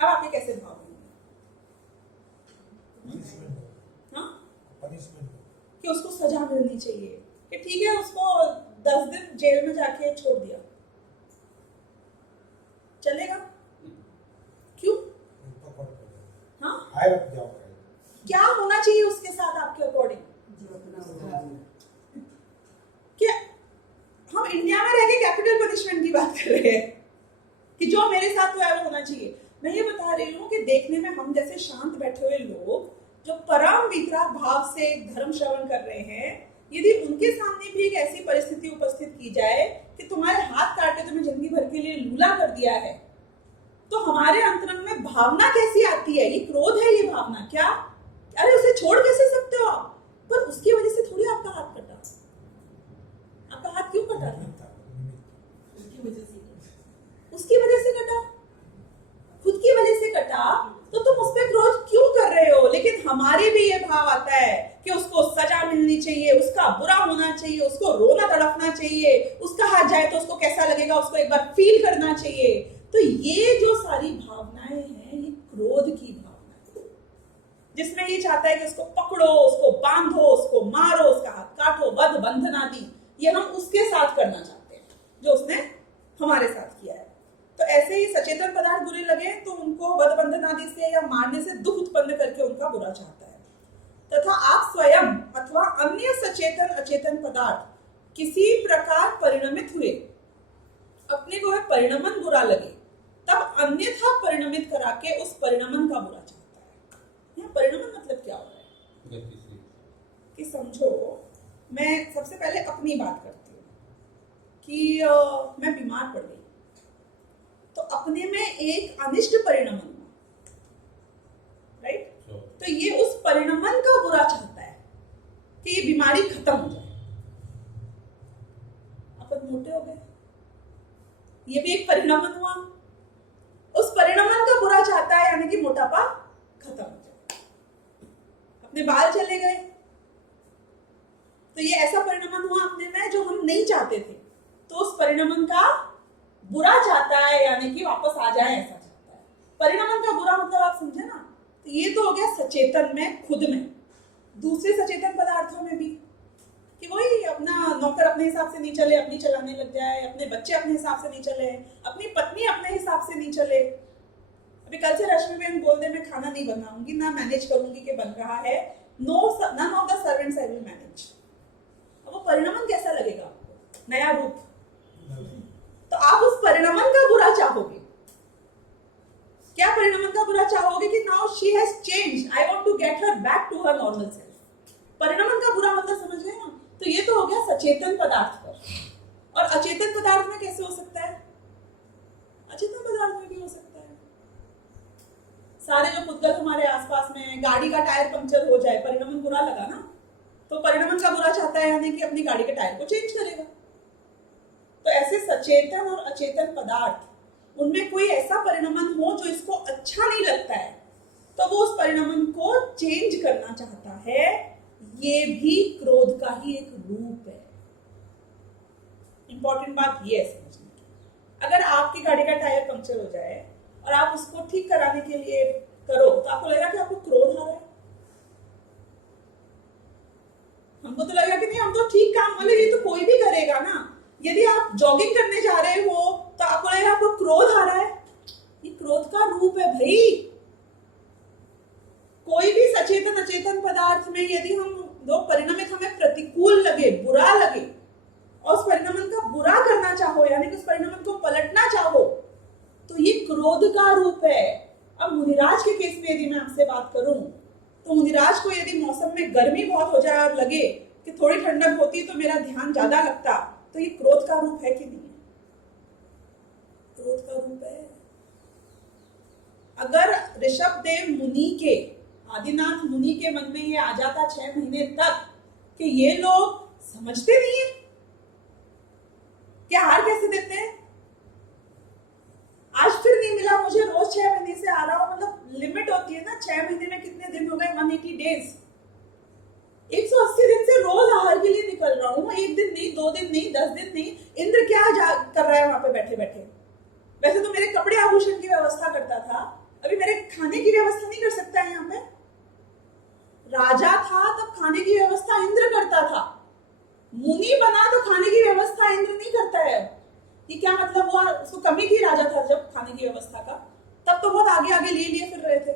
अब आपके कैसे भाव होंगे? हाँ, कि उसको सजा मिलनी चाहिए, कि ठीक है उसको 10 दिन जेल में जाके छोड़ दिया, चलेगा? क्यों? हाँ, क्या होना चाहिए उसके साथ आपके अकॉर्डिंग? क्या हम इंडिया में रह के कैपिटल पनिशमेंट की बात कर रहे हैं कि जो मेरे साथ हुआ है वो होना चाहिए? मैं ये बता रही हूँ कि देखने में हम जैसे शांत बैठे हुए लोग जो परम वितराग भाव से धर्म श्रवण कर रहे हैं, यदि उनके सामने भी एक ऐसी परिस्थिति उपस्थित की जाए कि तुम्हारे हाथ काटे तुम्हें जिंदगी भर के लिए लूला कर दिया है, तो हमारे अंतरंग में भावना कैसी आती है? ये क्रोध है, ये भावना क्या? अरे उसे छोड़ कैसे सकते हो आप? पर उसकी वजह से थोड़ी आपका हाथ कटा। आपका हाथ क्यों कटा? उसकी वजह से कटा, खुद की वजह से कटा, तो तुम उस पर क्रोध क्यों कर रहे हो? लेकिन हमारे भी ये भाव आता है कि उसको सजा मिलनी चाहिए, उसका बुरा होना चाहिए, उसको रोना तड़पना चाहिए, उसका हाथ जाए तो उसको कैसा लगेगा उसको एक बार फील करना चाहिए। तो ये जो सारी भावनाएं हैं, ये क्रोध की भावना है, जिसमें ये चाहता है कि उसको पकड़ो, उसको बांधो, उसको मारो, उसका हाथ काटो, वध बंधन आदि, ये हम उसके साथ करना चाहते हैं जो उसने हमारे साथ किया है। तो ऐसे ही सचेतन पदार्थ बुरे लगे तो उनको वध बंधन आदि से या मारने से दुख उत्पन्न करके उनका बुरा चाहता है। तथा आप स्वयं अथवा अन्य सचेतन अचेतन पदार्थ किसी प्रकार परिणमित हुए, अपने को परिणमन बुरा लगे, तब अन्यथा परिणमित करा के उस परिणमन का बुरा चाहता है। यहाँ परिणमन मतलब क्या हो रहा है कि समझो, मैं सबसे पहले अपनी बात करती हूँ कि मैं बीमार पड़ गई, तो अपने में एक अनिष्ट परिणमन हुआ, राइट? तो ये उस परिणमन का बुरा चाहता है कि ये बीमारी खत्म हो जाए। अपन मोटे हो गए, ये भी एक परिणमन हुआ, उस परिणमन का बुरा चाहता है, यानी कि मोटापा खत्म हो जाए। अपने बाल चले गए, तो ये ऐसा परिणमन हुआ अपने में जो हम नहीं चाहते थे, तो उस परिणमन का बुरा चाहता है, यानी कि वापस आ जाए ऐसा चाहता है। परिणमन का बुरा मतलब आप समझे ना? तो ये तो हो गया सचेतन में, खुद में। दूसरे सचेतन पदार्थों में भी कि वही अपना नौकर अपने हिसाब से नहीं चले, अपनी चलाने लग जाए, अपने बच्चे अपने हिसाब से नहीं चले, अपनी पत्नी अपने हिसाब से नहीं चले। अभी कल से रश्मि बहन बोल दे मैं खाना नहीं बनाऊंगी, ना मैनेज करूंगी कि बन रहा है, none of the servants I will manage. अब वो परिणमन कैसा लगेगा आपको? नया रूप। तो आप उस परिणमन का बुरा चाहोगे। क्या परिणमन का बुरा चाहोगे? कि now she has changed, I want to get her back to her normal self. परिणमन का बुरा मतलब समझ गए ना? तो ये तो हो गया सचेतन पदार्थ पर। और अचेतन पदार्थ में कैसे हो सकता है? अचेतन पदार्थ में भी हो सकता है। सारे जो पुद्गल हमारे आसपास में है, गाड़ी का टायर पंक्चर हो जाए, परिणमन बुरा लगा ना, तो परिणमन का बुरा चाहता है, यानी कि अपनी गाड़ी के टायर को चेंज करेगा। तो ऐसे सचेतन और अचेतन पदार्थ, उनमें कोई ऐसा परिणमन हो जो इसको अच्छा नहीं लगता है, तो वो उस परिणमन को चेंज करना चाहता है। ये भी क्रोध का ही एक रूप है। इंपॉर्टेंट बात ये है समझने की। अगर आपकी गाड़ी का टायर पंक्चर हो जाए और आप उसको ठीक कराने के लिए करो, तो आपको लगेगा कि आपको क्रोध आ रहा है? हमको तो लगेगा कि नहीं, हम तो ठीक काम वाले, ये तो कोई भी करेगा ना, यदि आप जॉगिंग करने जा रहे हो तो आपको लगेगा आपको क्रोध आ रहा है, ये क्रोध का रूप है भाई। कोई भी सचेतन अचेतन पदार्थ में यदि हम वो परिणामित हमें प्रतिकूल लगे, बुरा लगे, और उस परिणामन का बुरा करना चाहो, यानी कि उस परिणामन को पलटना चाहो, तो ये क्रोध का रूप है। अब मुनिराज के केस में यदि मैं आपसे बात करूं, तो मुनिराज को यदि मौसम में गर्मी बहुत हो जाए और लगे कि थोड़ी ठंडक होती तो मेरा ध्यान ज्यादा लगता, तो ये क्रोध का रूप है कि नहीं? क्रोध का रूप है। अगर ऋषभ देव मुनि के, आदिनाथ मुनि के मन में ये आ जाता 6 महीने तक कि ये लोग समझते नहीं है, क्या हार कैसे देते हैं, आज फिर नहीं मिला मुझे, रोज 6 महीने से आ रहा हूं, मतलब लिमिट होती है ना, 6 महीने में कितने दिन हो गए, 180 डेज, 180 दिन से रोज आहार के लिए निकल रहा हूं, 1 दिन नहीं, 2 दिन नहीं, 10 दिन नहीं। इंद्र क्या कर रहा है वहां पे बैठे बैठे? वैसे तो मेरे कपड़े आभूषण की व्यवस्था करता था, अभी मेरे खाने की व्यवस्था नहीं कर सकता है। यहाँ पे राजा था तब खाने की व्यवस्था इंद्र करता था, मुनि बना तो खाने की व्यवस्था इंद्र नहीं करता है। ये क्या मतलब हुआ? उसको कमी थी राजा था जब खाने की व्यवस्था का, तब तो बहुत आगे आगे लिए फिर रहे थे।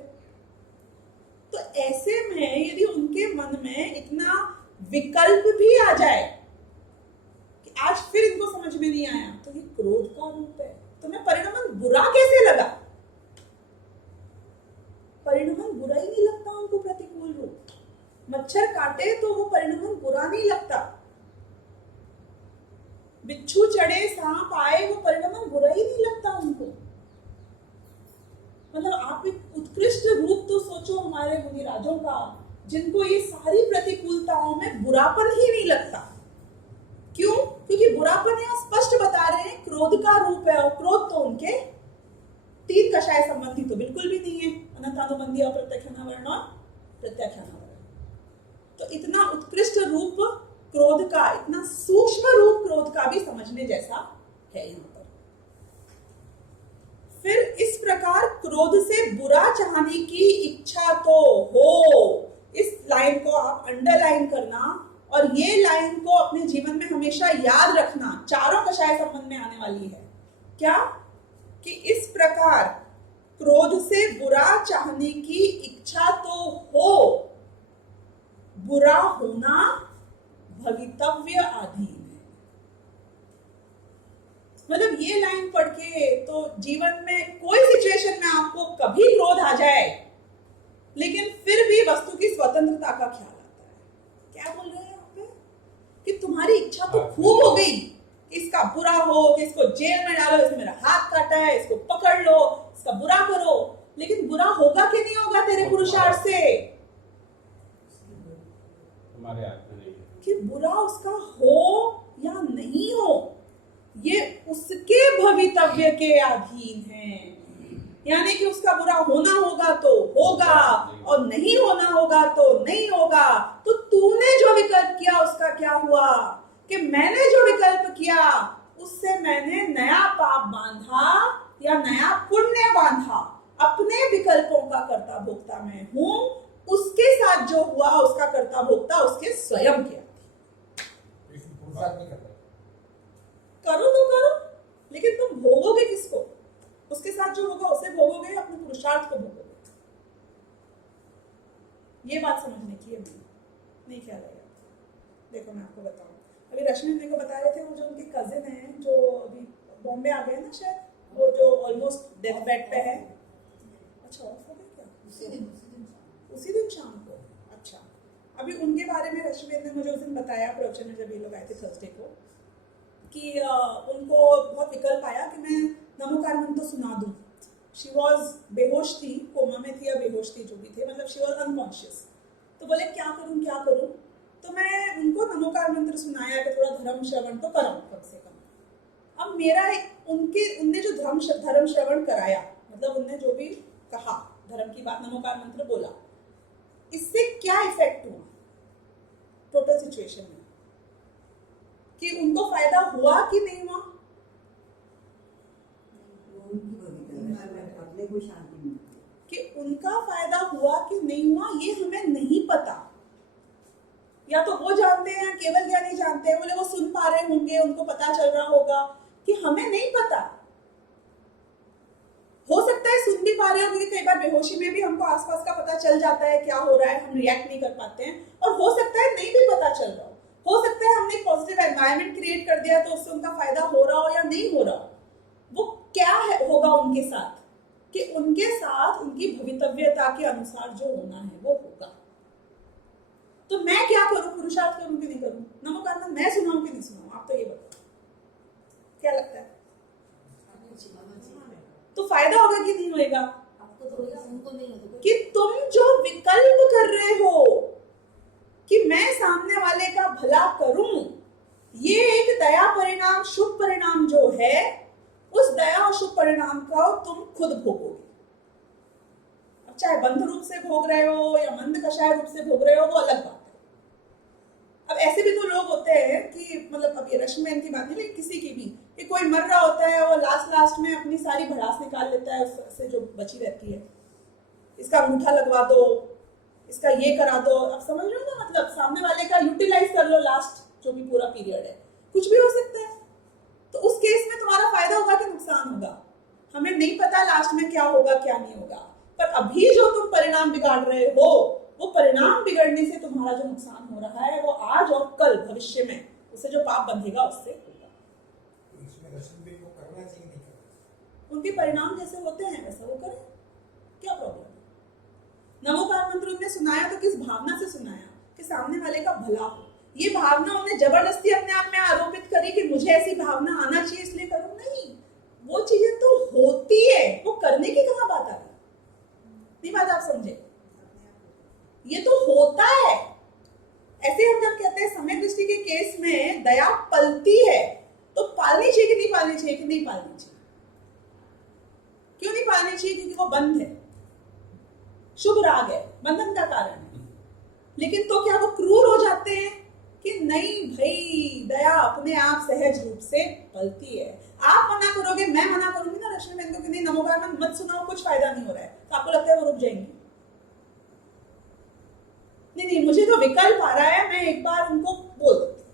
तो ऐसे में यदि उनके मन में इतना विकल्प भी आ जाए कि आज फिर इनको समझ में नहीं आया, तो ये क्रोध का रूप है। तुम्हें परिणामन बुरा कैसे लगा? परिणामन बुरा ही नहीं लगता उनको, प्रतिकूल रूप। मच्छर काटे तो वो परिणामन बुरा नहीं लगता, बिच्छू चढ़े, सांप आए, वो परिणामन बुरा ही नहीं लगता उनको। मतलब आप एक उत्कृष्ट रूप तो सोचो हमारे मुनिराजों का, जिनको ये सारी प्रतिकूलताओं में बुरापन ही नहीं लगता। क्यों? क्योंकि बुरापन है, स्पष्ट बता रहे हैं, क्रोध का रूप है, और क्रोध तो उनके 3 कषाय संबंधी तो बिल्कुल भी नहीं है, अनंतानुबंधी, अप्रत्यक्षानावरण और प्रत्यक्षानावरण। तो इतना उत्कृष्ट रूप क्रोध का, इतना सूक्ष्म रूप क्रोध का भी समझने जैसा है यहाँ पर। फिर इस प्रकार क्रोध से बुरा चाहने की इच्छा तो हो, इस लाइन को आप अंडरलाइन करना और ये लाइन को अपने जीवन में हमेशा याद रखना। चारों कषाय संबंध में आने वाली है क्या? कि इस प्रकार क्रोध से बुरा चाहने की इच्छा तो हो, बुरा होना भवितव्य अधीन है। मतलब ये लाइन पढ़ के तो जीवन में कोई सिचुएशन में आपको कभी क्रोध आ जाए, लेकिन फिर भी वस्तु की स्वतंत्रता का ख्याल आता है। क्या बोल रहे हैं यहाँ पे? कि तुम्हारी इच्छा तो खूब हो गई, इसका बुरा हो, कि इसको जेल में डालो, इसने मेरा हाथ काटा है, इसको पकड़ लो, इसका बुरा करो, लेकिन बुरा होगा कि नहीं होगा तेरे पुरुषार्थ से? हमारे हाथ में नहीं है कि बुरा उसका हो या नहीं हो, ये उसके भवितव्य के अधीन है। यानी कि उसका बुरा होना होगा तो होगा, और नहीं होना होगा तो नहीं होगा। तो तूने जो विकल्प किया उसका क्या हुआ? कि मैंने जो विकल्प किया उससे मैंने नया पाप बांधा या नया पुण्य बांधा। अपने विकल्पों का कर्ता भोक्ता मैं हूं, उसके साथ जो हुआ उसका कर्ता भोक्ता उसके स्वयं के। करो तो करो, लेकिन तुम भोगोगे किसको? उसके साथ जो होगा उसे भोगोगे, अपने पुरुषार्थ को भोगोगे। ये बात समझने की है, नहीं ख्याल आएगा। देखो मैं आपको बताऊं, अभी रश्मि मेरे को बता रहे थे, वो जो उनके कजिन हैं जो अभी बॉम्बे आ गए ना शायद, वो जो ऑलमोस्ट डेथ बेड पे है। अच्छा ऑफ हो गए क्या? उसी दिन शाम को। अच्छा, अभी उनके बारे में रश्मि ने मुझे उस दिन बताया प्रवचन में, जब ये लोग आए थे थर्सडे को, कि उनको बहुत विकल्प आया कि मैं नमोकार मंत्र सुना दूं। शी वॉज बेहोश थी, कोमा में थी या बेहोश थी, जो भी थे, मतलब शी वॉज अनकॉन्शियस। तो बोले क्या करूं क्या करूं? तो मैं उनको नमोकार मंत्र सुनाया कि थोड़ा धर्म श्रवण तो करो कम से कम। अब मेरा उनने जो धर्म श्रवण कराया, मतलब उनने जो भी कहा धर्म की बात, नमोकार मंत्र बोला, इससे क्या इफेक्ट हुआ टोटल सिचुएशन में? कि उनको फायदा हुआ कि नहीं हुआ? कि उनका फायदा हुआ कि नहीं हुआ ये हमें नहीं पता, या तो वो जानते हैं, केवल ज्ञानी जानते हैं, बोले वो सुन पा रहे होंगे, उनको पता चल रहा होगा, कि हमें नहीं पता। हो सकता है सुन भी पा रहे हो, क्योंकि कई बार बेहोशी में भी हमको आसपास का पता चल जाता है क्या हो रहा है, हम रिएक्ट नहीं कर पाते हैं, और हो सकता है नहीं भी पता चल रहा हो सकता है हमने पॉजिटिव एनवायरनमेंट क्रिएट कर दिया तो उससे उनका फायदा हो रहा हो या नहीं हो रहा हो। वो क्या है होगा उनके साथ, कि उनके साथ उनकी भवितव्यता के अनुसार जो होना है वो होगा। तो मैं क्या करूं, पुरुषार्थ करूं कि नहीं करूं? नमो कारमन मैं सुनाऊं कि नहीं सुनाऊं? आप तो ये बताओ, क्या लगता है? तो फायदा होगा कि नहीं होगा? आपको तो होगा, उनको नहीं होगा। कि तुम जो विकल्प कर रहे हो कि मैं सामने वाले का भला करूं, ये एक दया परिणाम, शुभ परिणाम जो है, उस दया और शुभ परिणाम का तुम खुद भोगोगे। अब चाहे बंध रूप से भोग रहे हो या मंद कषाय रूप से भोग रहे हो, वो अलग बात है। अब ऐसे भी तो लोग होते हैं कि मतलब अब ये रश्मिन की बात नहीं, लेकिन किसी की भी, कि कोई मर रहा होता है और लास्ट में अपनी सारी भड़ास निकाल लेता है उससे जो बची रहती है, इसका अंगूठा लगवा दो, इसका ये करा दो। अब समझ रहे हो ना, मतलब सामने वाले का यूटिलाइज कर लो लास्ट जो भी पूरा पीरियड है, कुछ भी हो सकता है। तो उस केस में तुम्हारा फायदा होगा कि नुकसान होगा? हमें नहीं पता लास्ट में क्या होगा क्या नहीं होगा, पर अभी जो तुम परिणाम बिगाड़ रहे हो, वो परिणाम बिगड़ने से तुम्हारा जो नुकसान हो रहा है वो आज और कल भविष्य में उससे जो पाप बंधेगा उससे होगा। इसमें रश्मि भी को करना चाहिए, नहीं करना? उनके परिणाम जैसे होते हैं वैसा वो करें, क्या प्रॉब्लम है? नमोकार मंत्र उन्हें सुनाया तो किस भावना से सुनाया? कि सामने वाले का भला हो। ये भावना उन्हें जबरदस्ती अपने आप में आरोपित करी कि मुझे ऐसी भावना आना चाहिए इसलिए करूं, नहीं। वो चीजें तो होती है, वो करने की कहां बात आ रही? नहीं बात आप समझे? ये तो होता है। ऐसे हम जब कहते हैं समय दृष्टि के केस में दया पलती है, तो पालनी चाहिए कि नहीं पालनी चाहिए? कि नहीं पालनी चाहिए। क्यों नहीं पालनी चाहिए? क्योंकि वो बंध है, शुभ राग है, बंधन का कारण है। लेकिन तो क्या वो क्रूर हो जाते हैं? कि नहीं भाई, दया अपने आप सहज रूप से पलती है। आप मना करोगे, मैं मना करूंगी ना लक्ष्मी बहन को कि नहीं नमोकार मत सुनाओ, कुछ फायदा नहीं हो रहा है, तो आपको लगता है वो रुक जाएंगी? नहीं, मुझे तो विकल्प आ रहा है, मैं एक बार उनको बोल देती।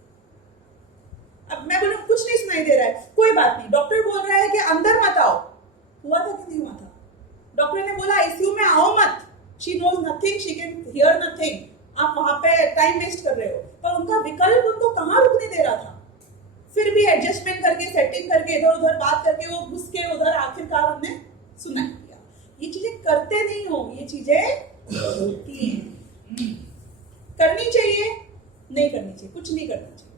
अब मैं बोलूं कुछ नहीं सुनाई दे रहा है, कोई बात नहीं, डॉक्टर बोल रहा है कि अंदर मत आओ। हुआ था कि नहीं हुआ था? डॉक्टर ने बोला आईसीयू में आओ मत, she knows nothing, she can hear nothing, आप वहां पे टाइम वेस्ट कर रहे हो। पर उनका विकल्प उनको कहां रुकने दे रहा था? फिर भी एडजस्टमेंट करके, सेटिंग करके, इधर उधर बात करके, वो घुस के उधर आखिरकार उन्हें सुनाई दिया। ये चीजें करते नहीं हो, ये चीजें होती हैं। करनी चाहिए, नहीं करनी चाहिए, कुछ नहीं करना चाहिए।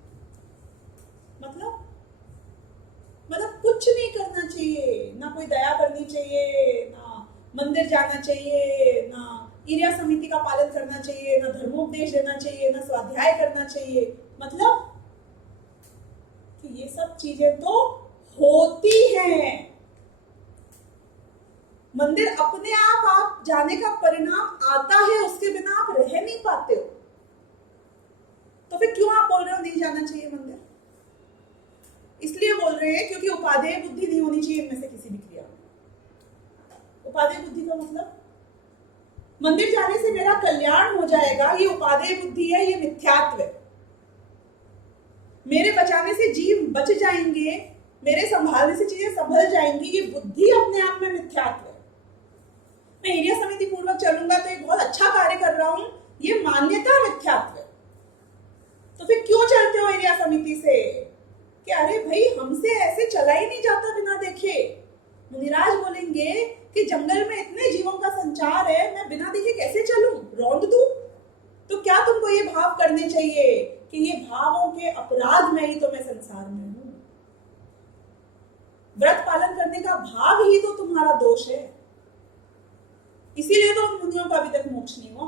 मतलब कुछ नहीं करना चाहिए, ना कोई दया करनी चाहिए, ना मंदिर जाना चाहिए, ना ईर्या समिति का पालन करना चाहिए, ना धर्मोपदेश देना चाहिए, ना स्वाध्याय करना चाहिए। मतलब कि ये सब चीजें तो होती हैं। मंदिर अपने आप जाने का परिणाम आता है, उसके बिना आप रह नहीं पाते हो। तो फिर क्यों आप बोल रहे हो नहीं जाना चाहिए मंदिर? इसलिए बोल रहे हैं क्योंकि उपादेय बुद्धि नहीं होनी चाहिए इनमें से किसी भी क्रिया में। उपादेय बुद्धि का मतलब मंदिर जाने से मेरा कल्याण हो जाएगा, ये उपादेय बुद्धि है, ये मिथ्यात्व है। मेरे बचाने से जीव बच जाएंगे, मेरे संभालने से चीजें संभल जाएंगी, ये बुद्धि अपने आप में मिथ्यात्व है। मैं ईर्या समिति पूर्वक चलूंगा तो एक बहुत अच्छा कार्य कर रहा हूं, ये मान्यता मिथ्यात्व है। तो फिर क्यों चलते हो ईर्या समिति से? कि अरे भाई हमसे ऐसे चला ही नहीं जाता बिना देखे। मुनिराज बोलेंगे कि जंगल में इतने जीवों का संचार है, मैं बिना देखे कैसे चलूं, रौंद दूं? तो क्या तुमको ये भाव करने चाहिए कि ये भावों के अपराध में ही तो मैं संसार में हूं। व्रत पालन करने का भाव ही तो तुम्हारा दोष है, इसीलिए तो उन मुनियों का अभी तक मोक्ष नहीं हुआ।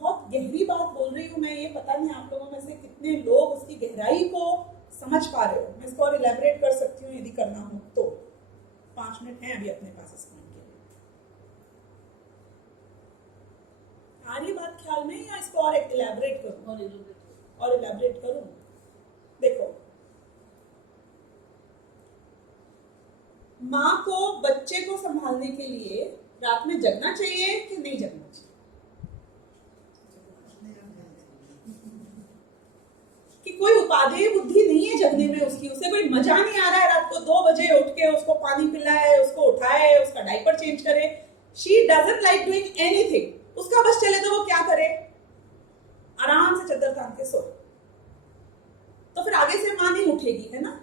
बहुत गहरी बात बोल रही हूं मैं, ये पता नहीं आप लोगों में से कितने लोग उसकी गहराई को समझ पा रहे हो। मैं इसको और इलैबोरेट कर सकती हूँ यदि करना हो तो। 5 मिनट हैं अभी अपने पास इस पॉइंट के लिए। आ रही बात ख्याल में, या इसको और इलैबोरेट करूं? और इलैबोरेट करूं? देखो, माँ को बच्चे को संभालने के लिए रात में जगना चाहिए कि नहीं जगना चाहिए? उपादेय बुद्धि नहीं है जगने में उसकी, उसे कोई मजा नहीं आ रहा है रात को 2 बजे उठ के उसको पानी पिलाए, उसको उठाए, उसका डायपर चेंज करे। She doesn't like doing anything. उसका बस चले तो वो क्या करे, आराम से चद्दर तान के सो। तो फिर आगे से मां नहीं उठेगी, है ना।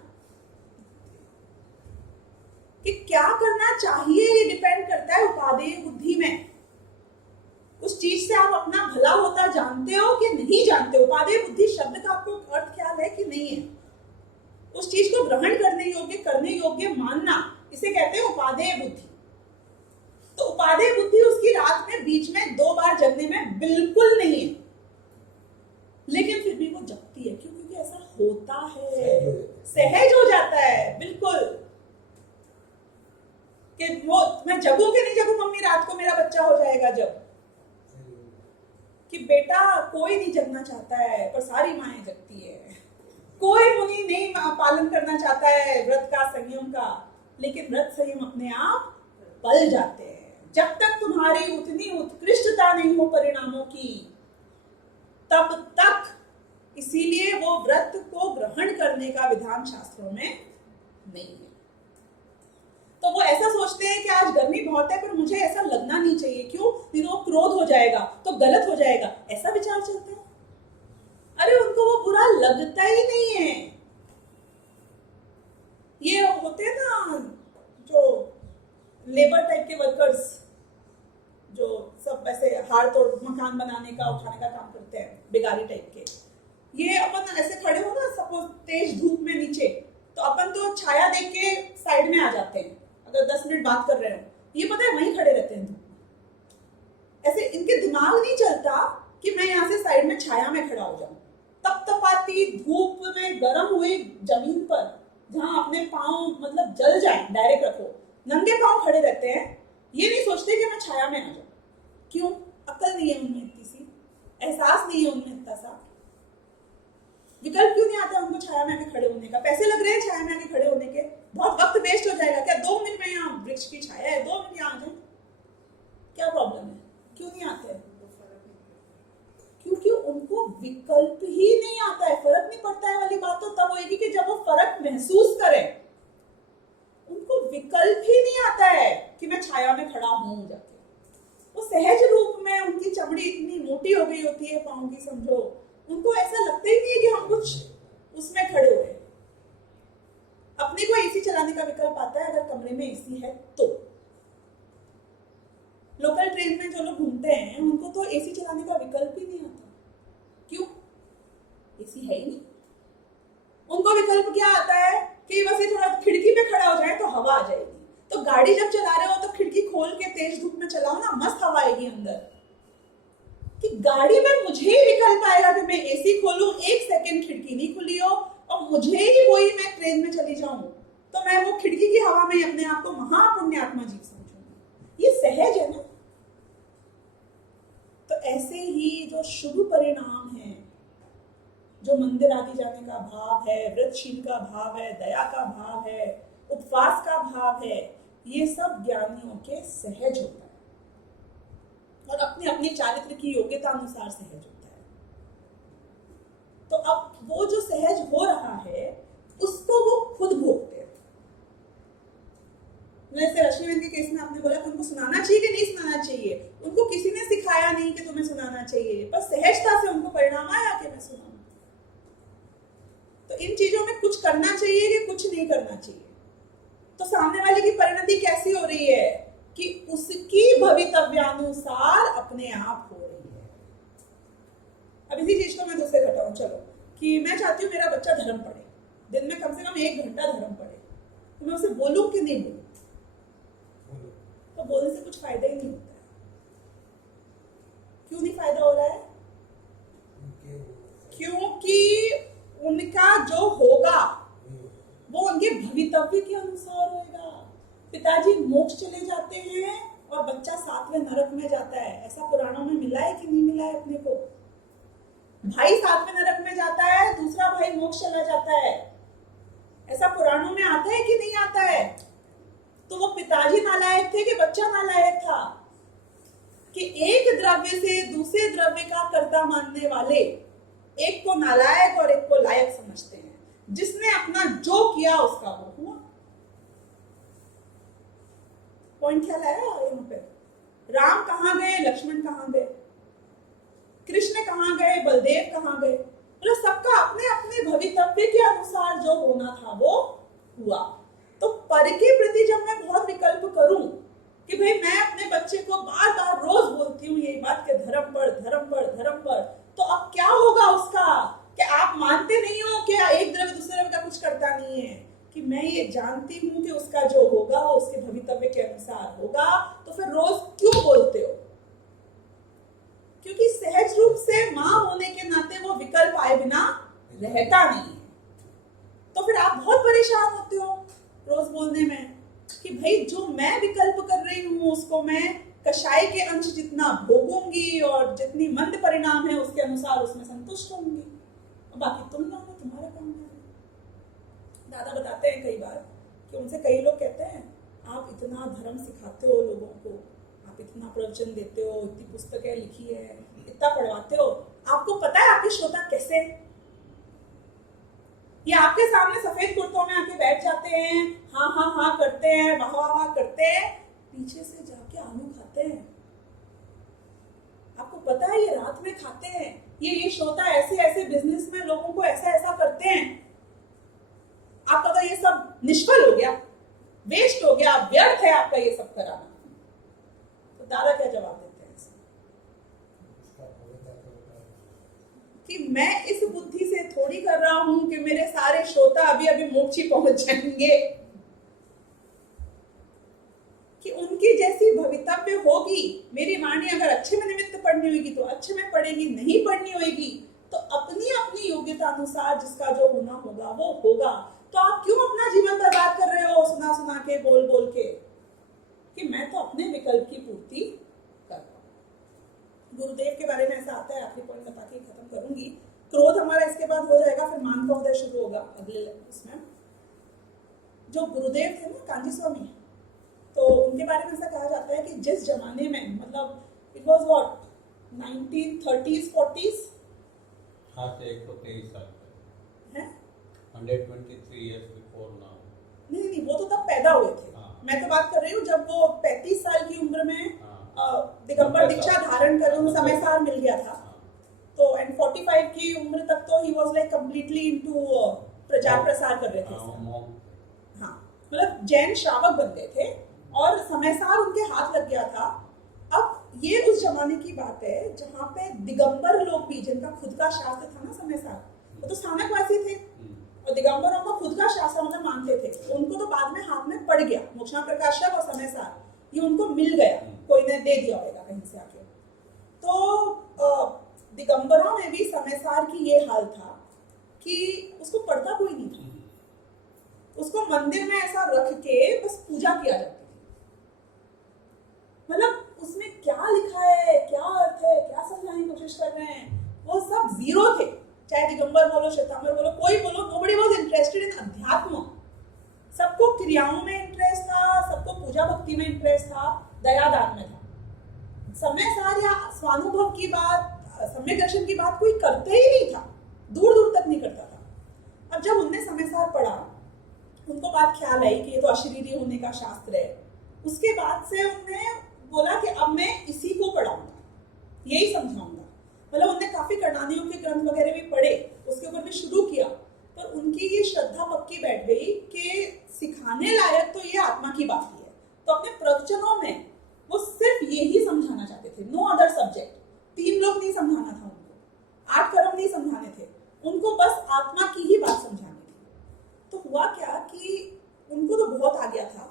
कि क्या करना चाहिए ये डिपेंड करता है उपादेय बुद्धि में। उस चीज से आप अपना भला होता जानते हो कि नहीं जानते हो। उपादेय बुद्धि शब्द का आपको अर्थ ख्याल है कि नहीं है। उस चीज को ग्रहण करने योग्य मानना, इसे कहते हैं उपादेय बुद्धि। तो उपादेय बुद्धि उसकी रात में बीच में 2 बार जगने में बिल्कुल नहीं है, लेकिन फिर भी वो जगती है। क्यों? क्योंकि ऐसा होता है, सहज हो जाता है। बिल्कुल कि वो मैं जगूं कि नहीं जगूं मम्मी, रात को मेरा बच्चा हो जाएगा जब, कि बेटा कोई नहीं जगना चाहता है पर सारी माएं जगती है। कोई मुनि नहीं पालन करना चाहता है व्रत का, संयम का, लेकिन व्रत संयम अपने आप पल जाते हैं। जब तक तुम्हारी उतनी उत्कृष्टता नहीं हो परिणामों की, तब तक। इसीलिए वो व्रत को ग्रहण करने का विधान शास्त्रों में नहीं है। तो वो ऐसा सोचते हैं कि आज गर्मी बहुत है पर मुझे ऐसा लगना नहीं चाहिए। क्यों? नहीं तो वो क्रोध हो जाएगा, तो गलत हो जाएगा, ऐसा विचार चलता है। अरे उनको वो बुरा लगता ही नहीं है। ये होते हैं ना जो लेबर टाइप के वर्कर्स, जो सब ऐसे हाड़ तोड़ मकान बनाने का, उठाने का काम करते हैं, बेगारी टाइप के। ये अपन ऐसे खड़े हो ना, सपोज तेज धूप में नीचे, तो अपन तो छाया देख के साइड में आ जाते हैं। अगर 10 मिनट बात कर रहे हो, ये पता है वहीं खड़े रहते हैं धूप। ऐसे इनके दिमाग नहीं चलता कि मैं यहाँ से साइड में छाया में खड़ा हो जाऊं। तपतपाती धूप में गर्म हुई जमीन पर, जहां अपने पांव मतलब जल जाए, डायरेक्ट रखो, नंगे पांव खड़े रहते हैं। ये नहीं सोचते कि मैं छाया में आ जाऊं। क्यों? अक्ल नहीं है उनमें इतनी सी, एहसास नहीं है उनमें इतना सा। विकल्प क्यों नहीं आता उनको छाया में आके खड़े होने का? पैसे लग रहे हैं छाया में आके खड़े होने के, बहुत वक्त वेस्ट हो जाएगा। क्या 2 मिनट में यहाँ वृक्ष की छाया है, 2 मिनट यहाँ आ जाए, क्या प्रॉब्लम है? क्यों नहीं आते हैं? क्योंकि उनको विकल्प ही नहीं आता है। फर्क नहीं पड़ता है वाली बात तो तब होगी कि जब वो फर्क महसूस करें। उनको विकल्प ही नहीं आता है कि मैं छाया में खड़ा हूं जाके। वो सहज रूप में, उनकी चमड़ी इतनी मोटी हो गई होती है पांव की, समझो, उनको ऐसा लगता ही नहीं है कि हम कुछ उसमें खड़े हुए। अपने को एसी चलाने का विकल्प आता है अगर कमरे में एसी है तो। लोकल ट्रेन में जो लोग घूमते हैं उनको तो एसी चलाने का विकल्प ही नहीं आता। क्यों? एसी है ही नहीं। उनको विकल्प क्या आता है कि बस ये थोड़ा खिड़की पे खड़ा हो जाए तो हवा आ जाएगी। तो गाड़ी जब चला रहे हो तो खिड़की खोल के तेज धूप में चलाओ ना, मस्त हवा आएगी अंदर। कि गाड़ी में मुझे ही विकल्प आएगा कि मैं एसी खोलूं, 1 सेकंड खिड़की नहीं खुली हो और मुझे ही वही मैं ट्रेन में चली जाऊं, तो मैं वो खिड़की की हवा में अपने आप को महापुण्यात्मा जीव समझूंगी। ये सहज है ना। तो ऐसे ही जो शुभ परिणाम है, जो मंदिर आदि जाने का भाव है, व्रतशील का भाव है, दया का भाव है, उपवास का भाव है, ये सब ज्ञानियों के सहज होता है और अपने अपने चारित्र की योग्यता अनुसार सहज होता है। तो अब वो जो सहज हो रहा है उसको वो खुद भोगते हैं। जैसे रश्मिबेन के केस में आपने बोला कि उनको सुनाना चाहिए कि नहीं सुनाना चाहिए। उनको किसी ने सिखाया नहीं कि तुम्हें सुनाना चाहिए, पर सहजता से उनको परिणाम आया कि मैं सुनाऊं। तो इन चीजों में कुछ करना चाहिए कि कुछ नहीं करना चाहिए। तो सामने वाले की परिणति कैसी हो रही है कि उसकी भवितव्यानुसार अपने आप हो रही है। अब इसी चीज को मैं दूसरे घटाऊं, चलो, कि मैं चाहती हूँ मेरा बच्चा धर्म पढ़े, दिन में कम से कम 1 घंटा धर्म पढ़े, तो मैं उसे बोलूं कि नहीं बोलूं? तो बोलने से कुछ फायदा ही नहीं होता है। क्यों नहीं फायदा हो रहा है? क्योंकि उनका जो होगा वो उनके भवितव्य के अनुसार होगा। पिताजी मोक्ष चले जाते हैं और बच्चा 7वें नरक में जाता है, ऐसा पुराणों में मिला है कि नहीं मिला है अपने को? भाई 7वें नरक में जाता है, दूसरा भाई मोक्ष चला जाता है, ऐसा पुराणों में आता है कि नहीं आता है? तो वो पिताजी नालायक थे कि बच्चा नालायक था? कि एक द्रव्य से दूसरे द्रव्य का कर्ता मानने वाले एक को नालायक और एक को लायक समझते हैं। जिसने अपना जो किया उसका वो हुआ। पॉइंट ख्याल आया यहाँ पे? राम कहाँ गए, लक्ष्मण कहाँ गए, कृष्ण कहाँ गए, बलदेव कहाँ गए, मतलब सबका अपने अपने भवितव्य के अनुसार जो होना था वो हुआ। तो पर के प्रति जब मैं बहुत विकल्प करूं कि भाई मैं अपने बच्चे को बार बार रोज बोलती हूँ यही बात के धर्म पर धर्म पर धर्म पर, तो अब क्या होगा उसका कि आप मानते नहीं हो कि एक द्रव्य दूसरे द्रव्य का कुछ करता नहीं है, कि मैं ये जानती हूँ कि उसका जो होगा वो उसके भवितव्य के अनुसार होगा, तो फिर रोज क्यों बोलते हो? क्योंकि सहज रूप से मां होने के नाते वो विकल्प आए बिना रहता नहीं है। तो फिर आप बहुत परेशान होते हो रोज बोलने में कि भाई जो मैं विकल्प कर रही हूँ उसको मैं कषाय के अंश जितना भोगूंगी और जितनी मंद परिणाम है उसके अनुसार उसमें संतुष्ट होंगी, और बाकी तुम लोग तुम्हारा काम है। दादा बताते हैं कई बार कि उनसे कई लोग कहते हैं आप इतना धर्म सिखाते हो लोगों को, आप इतना प्रवचन देते हो, इतनी पुस्तकें लिखी है, इतना पढ़वाते हो, आपको पता है आपके श्रोता कैसे? ये आपके सामने सफेद कुर्तों में आके बैठ जाते हैं, हाँ हाँ हाँ करते हैं, वाह वाह वाह करते हैं, पीछे से जाके आलू खाते हैं। आपको पता है ये रात में खाते हैं, ये श्रोता ऐसे ऐसे बिजनेस में लोगों को ऐसा ऐसा करते हैं। आपका तो ये सब निष्फल हो गया, वेस्ट हो गया, व्यर्थ है आपका ये सब कराना। तो दादा क्या जवाब देते हैं कि मैं इस बुद्धि से थोड़ी कर रहा हूं कि मेरे सारे श्रोता अभी अभी मोक्ष ही पहुंच जाएंगे, कि उनकी जैसी भवितव्य होगी। मेरी वाणी अगर अच्छे में निमित्त पढ़नी होगी तो अच्छे में पढ़ेगी, नहीं पढ़नी होगी तो अपनी अपनी योग्यता अनुसार जिसका जो होना होगा वो होगा। तो आप क्यों अपना जीवन बर्बाद कर रहे हो सुना सुना के, बोल बोल के, कि मैं तो अपने विकल्प की पूर्ति कर रहा हूं। गुरुदेव के बारे में ऐसा आता है, आखिरी पॉइंट बता के खत्म करूंगी। क्रोध हमारा इसके बाद हो जाएगा, फिर मान का उदय शुरू होगा अगले उसमें। जो गुरुदेव थे ना कांजी स्वामी, तो उनके बारे में ऐसा कहा जाता है कि जिस जमाने में, मतलब it was what 1930s 40s, हाँ से 123 साल है 123 years before now। नहीं, वो तो तब पैदा हुए थे। हाँ। मैं तो बात कर रही हूँ जब वो 35 साल की उम्र में हाँ। दिगंबर दीक्षा धारण कर उन समय सार मिल गया था। हाँ। तो एंड 45 की उम्र तक तो he was like completely into प्रचार प्रसार कर रहे थे। हाँ, मतलब जैन श्रावक बन गए थे और समय सार उनके हाथ लग गया था। अब ये उस जमाने की बात है जहाँ पे दिगंबर लोग भी, जिनका खुद का शास्त्र था ना समय सार, वो तो स्थानकवासी थे और दिगंबरों को खुद का शास्त्र मतलब मानते थे। उनको तो बाद में हाथ में पड़ गया, मोक्षणा प्रकाशक और समय सार, ये उनको मिल गया, कोई ने दे दिया होगा कहीं से आके। तो दिगंबरों में भी समय सार की ये हाल था कि उसको पढ़ता कोई नहीं था, उसको मंदिर में ऐसा रख के बस पूजा किया जाती थी। मतलब उसमें क्या लिखा है, क्या अर्थ है, क्या समझाने की कोशिश कर रहे हैं, वो सब जीरो थे। चाहे दिगंबर बोलो, श्वेतांबर बोलो, कोई बोलो, नोबडी वाज इंटरेस्टेड इन अध्यात्म। सबको क्रियाओं में इंटरेस्ट था, सबको पूजा भक्ति में इंटरेस्ट था, दयादान में था। समय सार या स्वानुभव की बात, सम्यक दर्शन की बात कोई करते ही नहीं था, दूर दूर तक नहीं करता था। अब जब उनने समय सार पढ़ा, उनको बात ख्याल आई कि ये तो अशरीरी होने का शास्त्र है। उसके बाद से उन्होंने बोला कि अब मैं इसी को पढ़ाऊंगा, यही समझाऊंगा। मतलब उन्होंने काफी कर्णानियों के ग्रंथ वगैरह भी पढ़े, उसके ऊपर भी शुरू किया, पर उनकी ये श्रद्धा पक्की बैठ गई कि सिखाने लायक तो ये आत्मा की बात ही है। तो अपने प्रवचनों में वो सिर्फ यही समझाना चाहते थे, नो अदर सब्जेक्ट। 3 लोग नहीं समझाना था उनको, 8 कर्म नहीं समझाने थे उनको, बस आत्मा की ही बात समझानी थी। तो हुआ क्या कि उनको तो बहुत आ गया था,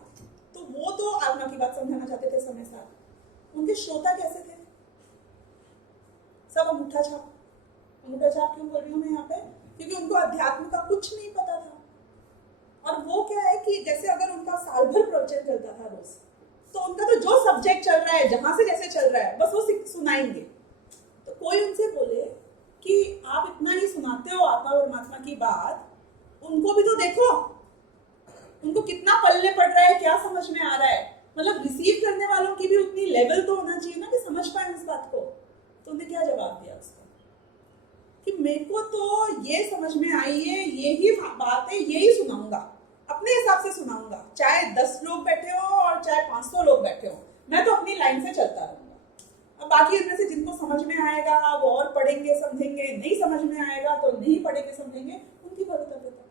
तो वो तो आत्मा की बात समझाना चाहते थे समय साथ। उनके श्रोता कैसे थे? सब अंगूठा छाप। अंगूठा छाप क्यों बोल रही हूँ मैं यहाँ पे? क्योंकि उनको अध्यात्म का कुछ नहीं पता था। और वो क्या है कि जैसे अगर उनका साल भर प्रवचन चलता था रोज, तो उनका तो जो सब्जेक्ट चल रहा है, जहां से जैसे चल रहा है, बस वो सुनाएंगे। तो कोई उनसे बोले कि आप इतना ही सुनाते हो आत्मा परमात्मा की बात, उनको भी तो देखो, उनको कितना पल्ले पड़ रहा है, क्या समझ में आ रहा है। मतलब रिसीव करने वालों की भी उतनी लेवल तो होना चाहिए ना कि समझ पाए इस बात को। तो उन्हें क्या जवाब दिया उसका? कि मेरे को तो ये समझ में आई है, यही बात है, यही सुनाऊंगा, अपने हिसाब से सुनाऊंगा, चाहे 10 लोग बैठे हो और चाहे 500 लोग बैठे हो, मैं तो अपनी लाइन से चलता रहूंगा। अब बाकी इनमें से जिनको समझ में आएगा वो और पढ़ेंगे समझेंगे, नहीं समझ में आएगा तो नहीं पढ़ेंगे समझेंगे, उनकी भवितव्यता।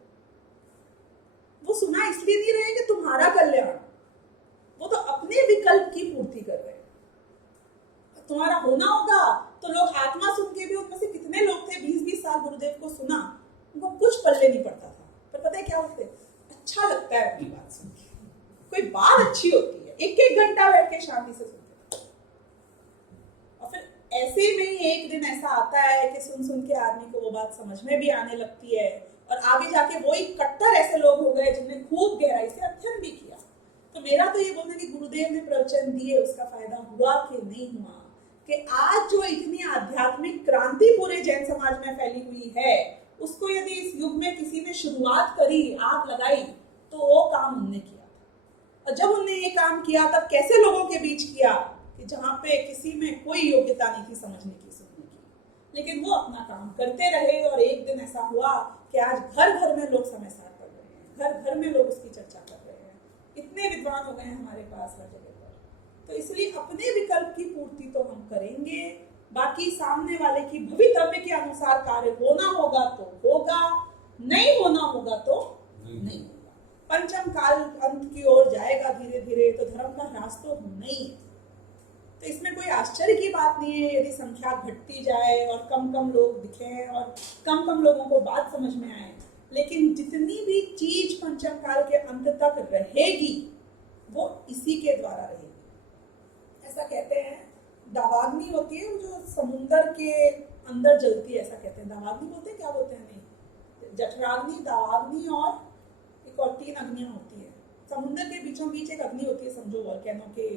वो सुना इसलिए नहीं रहे कि तुम्हारा कल्याण, वो तो अपने विकल्प की पूर्ति कर रहे हैं। तुम्हारा होना होगा तो लोग आत्मा सुन के भी, उनमें से कितने लोग थे 20-20 साल गुरुदेव को सुना, उनको कुछ पल्ले नहीं पड़ता था, पर पता है क्या होते, अच्छा लगता है अपनी बात सुन के, कोई बात अच्छी होती है, 1-1 घंटा बैठ के शांति से सुनते। और फिर ऐसे में ही एक दिन ऐसा आता है कि सुन सुन के आदमी को वो बात समझ में भी आने लगती है, और आगे जाके वही कट्टर ऐसे लोग हो गए जिन्होंने खूब गहराई से अध्ययन भी किया। तो मेरा तो ये बोलना कि गुरुदेव ने प्रवचन दिए, उसका फायदा हुआ कि नहीं हुआ, कि आज जो इतनी आध्यात्मिक क्रांति पूरे जैन समाज में फैली हुई है, उसको यदि इस युग में किसी ने शुरुआत करी, आग लगाई, तो वो काम उनने किया। और जब उनने ये काम किया तब कैसे लोगों के बीच किया कि जहां पे किसी में कोई योग्यता नहीं थी समझने की, सुनने की, लेकिन वो अपना काम करते रहे। और एक दिन ऐसा हुआ कि आज घर घर में लोग समय सार पढ़ रहे हैं, घर घर में लोग उसकी चर्चा कर रहे हैं, इतने विद्वान हो गए हैं हमारे पास हर जगह पर। तो इसलिए अपने विकल्प की पूर्ति तो हम करेंगे, बाकी सामने वाले की भवितव्य के अनुसार कार्य होना होगा तो होगा, नहीं होना होगा तो नहीं होगा। पंचम काल अंत की ओर जाएगा धीरे धीरे, तो धर्म का ह्रास तो होना ही है। तो इसमें कोई आश्चर्य की बात नहीं है यदि संख्या घटती जाए और कम कम लोग दिखें और कम कम लोगों को बात समझ में आए, लेकिन जितनी भी चीज पंचम काल के अंत तक रहेगी वो इसी के द्वारा रहेगी। ऐसा कहते हैं, दावाग्नि होती है जो समुंदर के अंदर जलती है, ऐसा कहते हैं। दावाग्नि बोलते हैं, क्या बोलते हैं, नहीं, जठराग्नि, दावाग्नि और एक और 3 अग्नियां होती है। समुंदर के बीचों बीच एक अग्नि होती है, समझो वोल्केनो के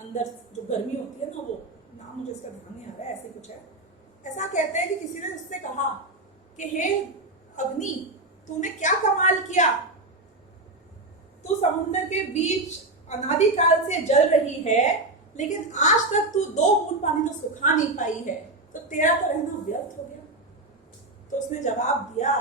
अंदर जो गर्मी होती है ना, वो नाम मुझे इसका ध्यान नहीं आ रहा है, ऐसे कुछ है। ऐसा कहते हैं कि किसी ने उससे कहा कि हे अग्नि, तूने क्या कमाल किया, तू समुंदर के बीच अनादिकाल से जल रही है, लेकिन आज तक तू 2 बूंद पानी तो सुखा नहीं पाई है, तो तेरा तो रहना व्यर्थ हो गया। तो उसने जवाब दिया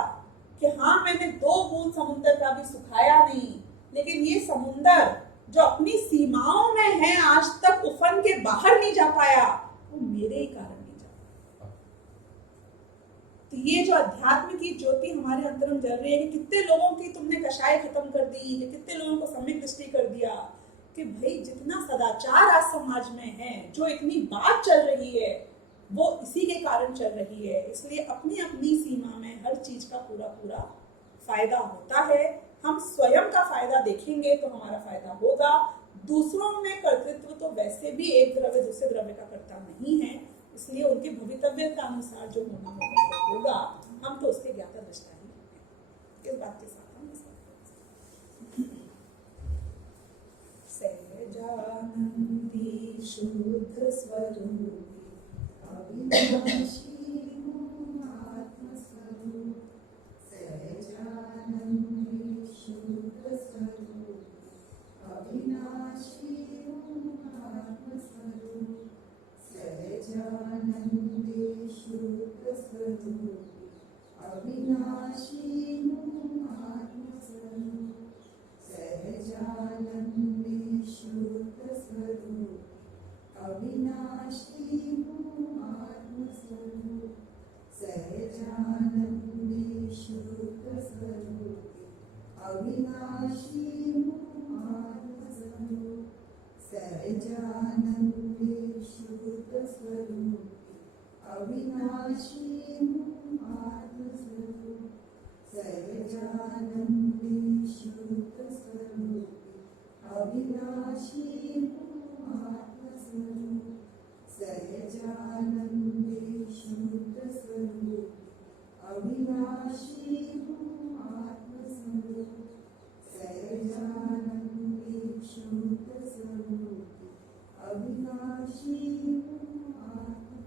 कि हाँ, मैंने 2 बूंद समुंदर का भी सुखाया नहीं, लेकिन ये समुंदर जो अपनी सीमाओं में है, आज तक उफन के बाहर नहीं जा पाया, वो मेरे ही कारण नहीं जा पाया। तो ये जो अध्यात्म की ज्योति हमारे अंतरंग जल रही है कि कितने लोगों की तुमने कषाय खत्म कर दी, कि कितने लोगों को सम्यक दृष्टि कर दिया, कि भाई जितना सदाचार आज समाज में है, जो इतनी बात चल रही है, वो इसी के कारण चल रही है। इसलिए अपनी अपनी सीमा में हर चीज का पूरा पूरा फायदा होता है। हम स्वयं का फायदा देखेंगे तो हमारा फायदा होगा। दूसरों में कर्तृत्व तो वैसे भी एक द्रव्य दूसरे द्रव्य का कर्ता नहीं है, इसलिए उनके भवितव्य का अनुसार जो होना होगा तो होगा, हम तो उसके ज्ञाता दृष्टा ही हैं। इस बात के साथ हम सहजानंदी शुद्ध स्वरूप अविनाशी आत्मस्वरूप, सहजानंदी शुद्ध स्वरूप अविनाशी आत्मस्वरूप, सहजानंदी शुद्ध स्वरूप अविनाशी आत्मस्वरूप, सहजानंदी शुद्ध स्वरूप अविनाशी आत्मस्वरूप, सहजानंदी शुद्ध स्वरूप अविनाशी आत्मस्वरूप, सहजानंदी शुद्ध स्वरूप अविनाशी आत्मस्वरूप, सहजानंदी शुद्ध स्वरूप अविनाशी आत्मस्वरूप, सहजानंदी शुद्ध स्वरूप अविनाशी आत्मस्वरूप, सहजानंदी शुद्ध स्वरूप अविनाशी आत्मस्वरूप।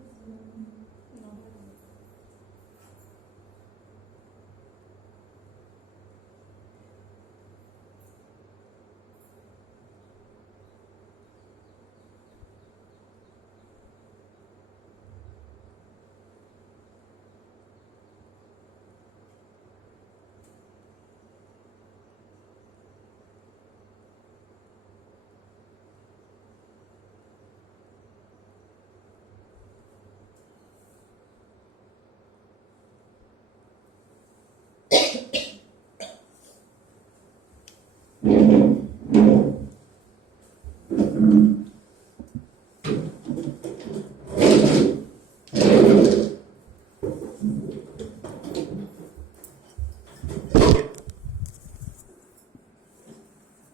है।